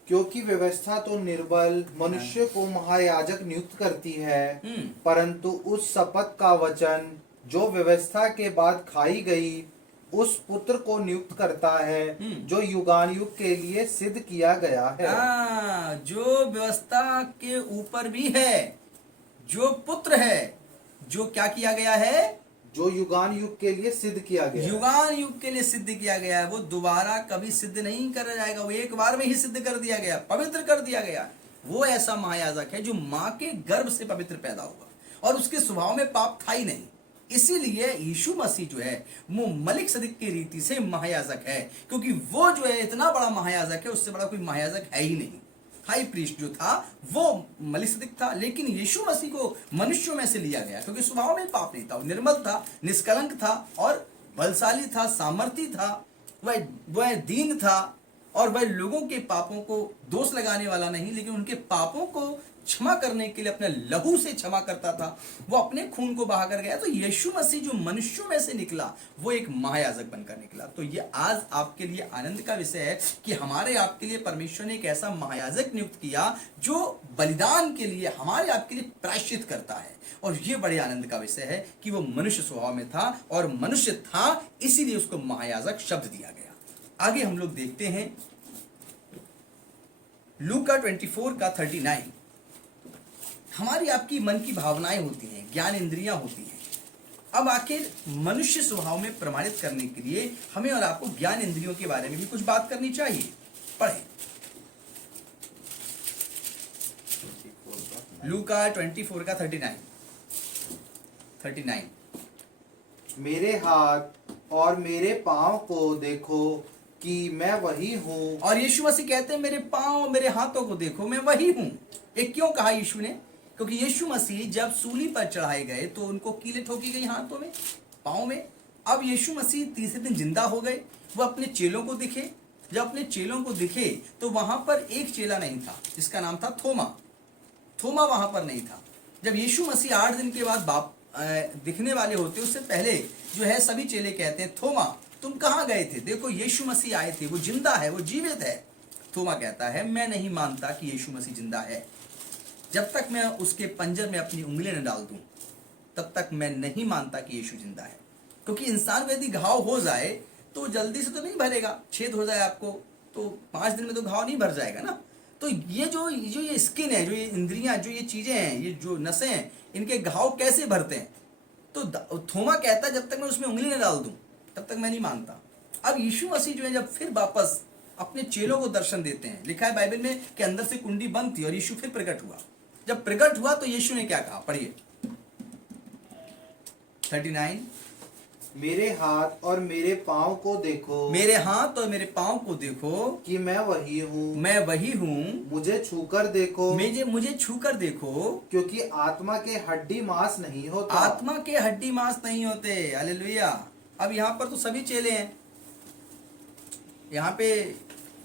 क्योंकि व्यवस्था तो निर्बल मनुष्य को महायाजक नियुक्त करती है, परंतु उस शपथ का वचन जो व्यवस्था के बाद खाई गई उस पुत्र को नियुक्त करता है जो युगानुयुग के लिए सिद्ध किया गया है। जो व्यवस्था के ऊपर भी है, जो पुत्र है, जो क्या किया गया है? जो युगानुयुग के लिए सिद्ध किया गया है। युगान युग के लिए सिद्ध किया गया है। वो दोबारा कभी सिद्ध नहीं करा जाएगा, वो एक बार में ही सिद्ध कर दिया गया, पवित्र कर दिया गया। वो ऐसा महायाजक है जो माँ के गर्भ से पवित्र पैदा हुआ और उसके स्वभाव में पाप था ही नहीं। इसीलिए यीशु मसीह जो है वो मलिक सदिक की रीति से महायाजक है, क्योंकि वो जो है इतना बड़ा महायाजक है, उससे बड़ा कोई महायाजक है ही नहीं। हाई प्रीस्ट जो था वो मलिक सदिक था, लेकिन यीशु मसीह को मनुष्यों में से लिया गया क्योंकि स्वभाव में पाप नहीं था। वो निर्मल था, निष्कलंक था और बलशाली था, सामर्थी था, वह दीन था और वह लोगों के पापों को दोष लगाने वाला नहीं, लेकिन उनके पापों को क्षमा करने के लिए अपने लहू से क्षमा करता था। वो अपने खून को बहाकर गया। तो यीशु मसीह जो मनुष्यों में से निकला वो एक महायाजक बनकर निकला। तो ये आज आपके लिए आनंद का विषय है कि हमारे आपके लिए परमेश्वर ने एक ऐसा महायाजक नियुक्त किया जो बलिदान के लिए हमारे आपके लिए प्रायश्चित करता है। और ये बड़े आनंद का विषय है कि वो मनुष्य स्वभाव में था और मनुष्य था, इसीलिए उसको महायाजक शब्द दिया गया। आगे हम लोग देखते हैं लूका 24 का 39। हमारी आपकी मन की भावनाएं होती हैं, ज्ञान इंद्रियां होती हैं। अब आखिर मनुष्य स्वभाव में प्रमाणित करने के लिए हमें और आपको ज्ञान इंद्रियों के बारे में भी कुछ बात करनी चाहिए। पढ़ें लूका 24 का 39। मेरे हाथ और मेरे पांव को देखो कि मैं वही हूँ। और यीशु मसीह कहते हैं मेरे पांव मेरे हाथों को देखो, मैं वही हूं। एक क्यों कहा यीशु ने? क्योंकि यीशु मसीह जब सूली पर चढ़ाए गए तो उनको कीलें ठोकी गई हाथों में, पांव में। अब यीशु मसीह तीसरे दिन जिंदा हो गए। वो अपने चेलों को दिखे। जब अपने चेलों को दिखे तो वहां पर एक चेला नहीं था जिसका नाम था थोमा। थोमा वहां पर नहीं था। जब यीशु मसीह 8 दिन के बाद दिखने वाले होते, उससे पहले जो है सभी चेले कहते हैं थोमा तुम कहाँ गए थे? देखो यीशु मसीह आए थे, वो जिंदा है, वो जीवित है। थोमा कहता है मैं नहीं मानता कि यीशु मसीह जिंदा है। जब तक मैं उसके पंजर में अपनी उंगली न डाल दूं तब तक मैं नहीं मानता कि यीशु जिंदा है। क्योंकि इंसान को यदि घाव हो जाए तो जल्दी से तो नहीं भरेगा। छेद हो जाए आपको तो 5 दिन में तो घाव नहीं भर जाएगा ना। तो ये जो ये स्किन है, जो ये इंद्रियां, जो ये चीजें हैं, ये जो नसें हैं, इनके घाव कैसे भरते हैं? तो थोमा कहता है जब तक मैं उसमें उंगली न डाल दूं तब तक मैं नहीं मानता। अब यीशु मसीह जो है जब फिर वापस अपने चेलों को दर्शन देते हैं, लिखा है बाइबल में कि अंदर से कुंडी बंद थी और यीशु फिर प्रकट हुआ। जब प्रकट हुआ तो यीशु ने क्या कहा? पढ़िए 39। मेरे हाथ और मेरे पांव को देखो, मेरे हाथ और मेरे पांव को देखो कि मैं वही हूँ। मैं वही हूँ, मुझे छूकर देखो, मुझे छूकर देखो, क्योंकि आत्मा के हड्डी मांस नहीं होता। आत्मा के हड्डी मांस नहीं होते। हालेलुया। अब यहाँ पर तो सभी चेले हैं। यहाँ पे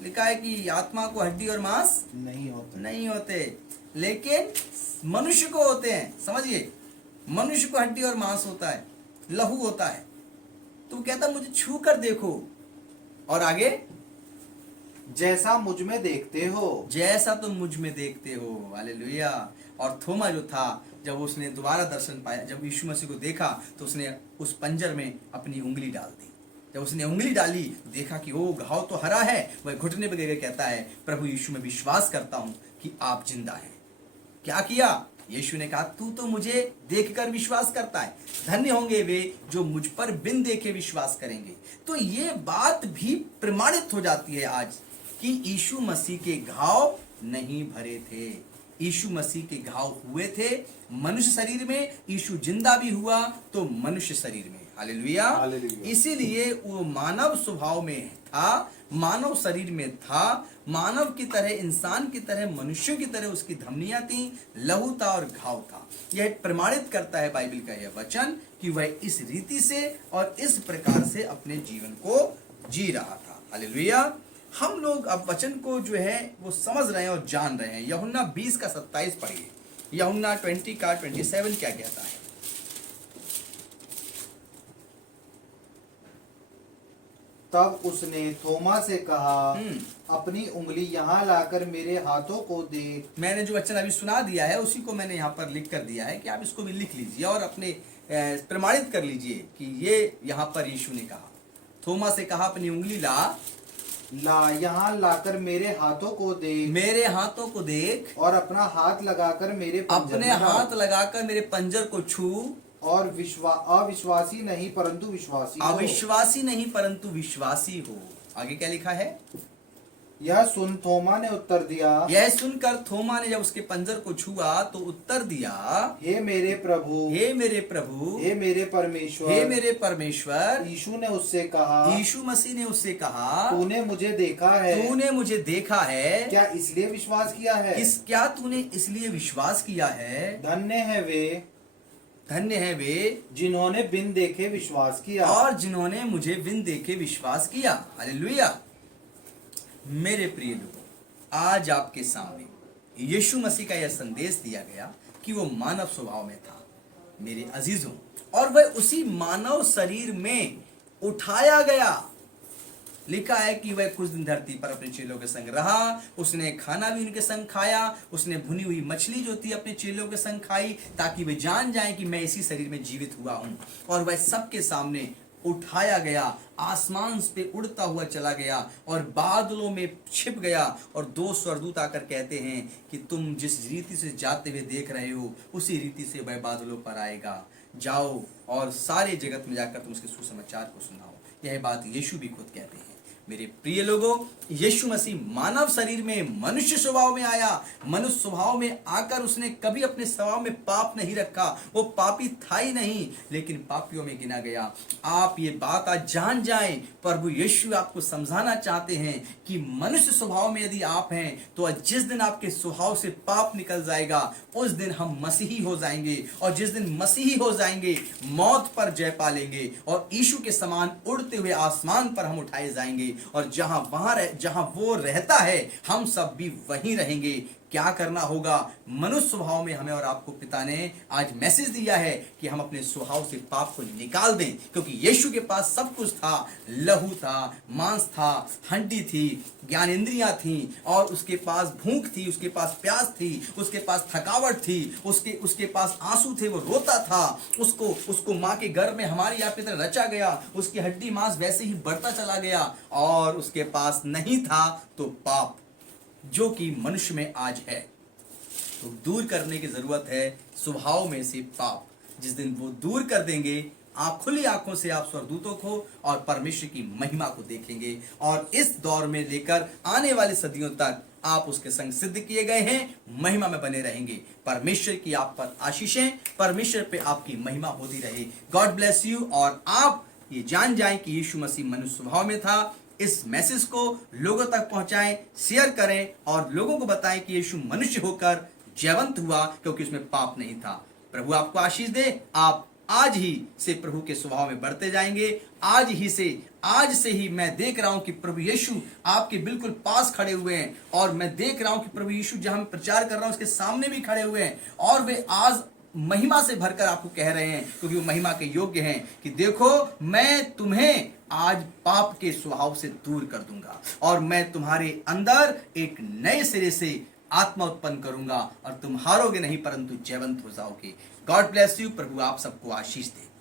लिखा है कि आत्मा को हड्डी और मांस नहीं होते, लेकिन मनुष्य को होते हैं। समझिए, मनुष्य को हड्डी और मांस होता है, लहू होता है। तो कहता मुझे छू कर देखो। और आगे जैसा मुझ में देखते हो, जैसा तुम मुझ में देखते हो। हालेलुया। और थोमा जो था, जब उसने दोबारा दर्शन पाया, जब यीशु मसीह को देखा तो उसने उस पंजर में अपनी उंगली डाल दी। जब उसने उंगली डाली देखा कि वो घाव तो हरा है। वह घुटने पर गिर कहता है प्रभु यीशु में विश्वास करता हूं कि आप जिंदा हैं। क्या किया? यीशु ने कहा तू तो मुझे देखकर विश्वास करता है, धन्य होंगे वे जो मुझ पर बिन देखे विश्वास करेंगे। तो ये बात भी प्रमाणित हो जाती है आज कि यीशु मसीह के घाव नहीं भरे थे। यीशु मसीह के घाव हुए थे मनुष्य शरीर में। यीशु जिंदा भी हुआ तो मनुष्य शरीर में। हालेलुया। इसीलिए वो मानव स्वभाव में था, मानव शरीर में था, मानव की तरह, इंसान की तरह, मनुष्यों की तरह उसकी धमनियां थी, लहू था और घाव था। यह प्रमाणित करता है बाइबल का यह वचन कि वह इस रीति से और इस प्रकार से अपने जीवन को जी रहा था। हालेलुया। हम लोग अब वचन को जो है वो समझ रहे हैं और जान रहे हैं। यूहन्ना 20 का 27 पढ़िए। यूहन्ना 20 का 27 क्या कहता है? तब उसने थोमा से कहा, अपनी उंगली यहाँ लाकर मेरे हाथों को देख। मैंने जो वचन अभी सुना दिया है उसी को मैंने यहाँ पर लिख कर दिया है कि आप इसको भी लिख लीजिए और अपने प्रमाणित कर लीजिए कि ये यहाँ पर यीशु ने कहा। थोमा से कहा, अपनी उंगली ला यहाँ लाकर मेरे हाथों को देख, मेरे हाथों को देख, और अपना हाथ लगाकर मेरे पंजर अपने में डाल। हाथ लगाकर मेरे पंजर को छू, और अविश्वासी नहीं परंतु विश्वासी हो। अविश्वासी नहीं परंतु विश्वासी हो। आगे क्या लिखा है? यह सुन थोमा ने उत्तर दिया, यह सुनकर थोमा ने जब उसके पंजर को छुआ तो उत्तर दिया, हे मेरे प्रभु, हे मेरे प्रभु, हे मेरे परमेश्वर, हे मेरे परमेश्वर। यीशु ने उससे कहा, यीशु मसीह ने उससे कहा, तूने मुझे देखा है, तूने मुझे देखा है, क्या इसलिए विश्वास किया है? क्या तूने इसलिए विश्वास किया है? धन्य है वे जिन्होंने बिन देखे विश्वास किया। और जिन्होंने मुझे बिन देखे विश्वास किया। हालेलुया। मेरे प्रिय लोगों, आज आपके सामने यीशु मसीह का यह संदेश दिया गया कि वो मानव स्वभाव में था मेरे अजीजों, और वह उसी मानव शरीर में उठाया गया। लिखा है कि वह कुछ दिन धरती पर अपने चेलों के संग रहा, उसने खाना भी उनके संग खाया, उसने भुनी हुई मछली जो थी अपने चेलों के संग खाई, ताकि वे जान जाएं कि मैं इसी शरीर में जीवित हुआ हूं। और वह सबके सामने उठाया गया, आसमान पे उड़ता हुआ चला गया और बादलों में छिप गया। और दो स्वर्गदूत आकर कहते हैं कि तुम जिस रीति से जाते हुए देख रहे हो उसी रीति से वह बादलों पर आएगा। जाओ और सारे जगत में जाकर तुम उसके सुसमाचार को सुनाओ। यह बात यीशु भी खुद कहते हैं। मेरे प्रिय लोगों, यीशु मसीह मानव शरीर में मनुष्य स्वभाव में आया। मनुष्य स्वभाव में आकर उसने कभी अपने स्वभाव में पाप नहीं रखा। वो पापी था ही नहीं, लेकिन पापियों में गिना गया। आप ये बात आज जान जाएं। प्रभु यीशु आपको समझाना चाहते हैं कि मनुष्य स्वभाव में यदि आप हैं तो जिस दिन आपके स्वभाव से पाप निकल जाएगा उस दिन हम मसीही हो जाएंगे। और जिस दिन मसीही हो जाएंगे मौत पर जय पालेंगे और यीशु के समान उड़ते हुए आसमान पर हम उठाए जाएंगे। और जहां वो रहता है हम सब भी वहीं रहेंगे। क्या करना होगा? मनुष्य स्वभाव में हमें और आपको पिता ने आज मैसेज दिया है कि हम अपने स्वभाव से पाप को निकाल दें, क्योंकि यीशु के पास सब कुछ था। लहू था, मांस था, हड्डी थी, ज्ञान इंद्रियां थी, और उसके पास भूख थी, उसके पास प्यास थी, उसके पास थकावट थी, उसके पास आंसू थे, वो रोता था। उसको माँ के गर्भ में हमारी आप की तरह रचा गया। उसकी हड्डी मांस वैसे ही बढ़ता चला गया। और उसके पास नहीं था तो पाप जो कि मनुष्य में आज है, तो दूर करने की जरूरत है स्वभाव में से पाप। जिस दिन वो दूर कर देंगे खुली आंखों से आप स्वर्गदूतों को और परमेश्वर की महिमा को देखेंगे। और इस दौर में लेकर आने वाली सदियों तक आप उसके संग सिद्ध किए गए हैं, महिमा में बने रहेंगे। परमेश्वर की आप पर आशीषें, परमेश्वर पे आपकी महिमा होती रहे। God bless you. और आप ये जान जाएं कि यीशु मसीह मनुष्य स्वभाव में था। इस मैसेज को लोगों तक पहुंचाएं, शेयर करें और लोगों को बताएं कि यीशु मनुष्य होकर जीवंत हुआ, क्योंकि उसमें पाप नहीं था। प्रभु आपको आशीष दे। आप आज ही से प्रभु के स्वभाव में बढ़ते जाएंगे। आज से ही मैं देख रहा हूं कि प्रभु यीशु आपके बिल्कुल पास खड़े हुए हैं। और मैं देख रहा हूं कि प्रभु यीशु जहां मैं प्रचार कर रहा हूं उसके सामने भी खड़े हुए हैं। और वे आज महिमा से भरकर आपको कह रहे हैं, क्योंकि वो महिमा के योग्य हैं, कि देखो मैं तुम्हें आज पाप के स्वभाव से दूर कर दूंगा और मैं तुम्हारे अंदर एक नए सिरे से आत्मा उत्पन्न करूंगा और तुम हारोगे नहीं परंतु जयवंत हो जाओगे। God bless you. प्रभु आप सबको आशीष दे।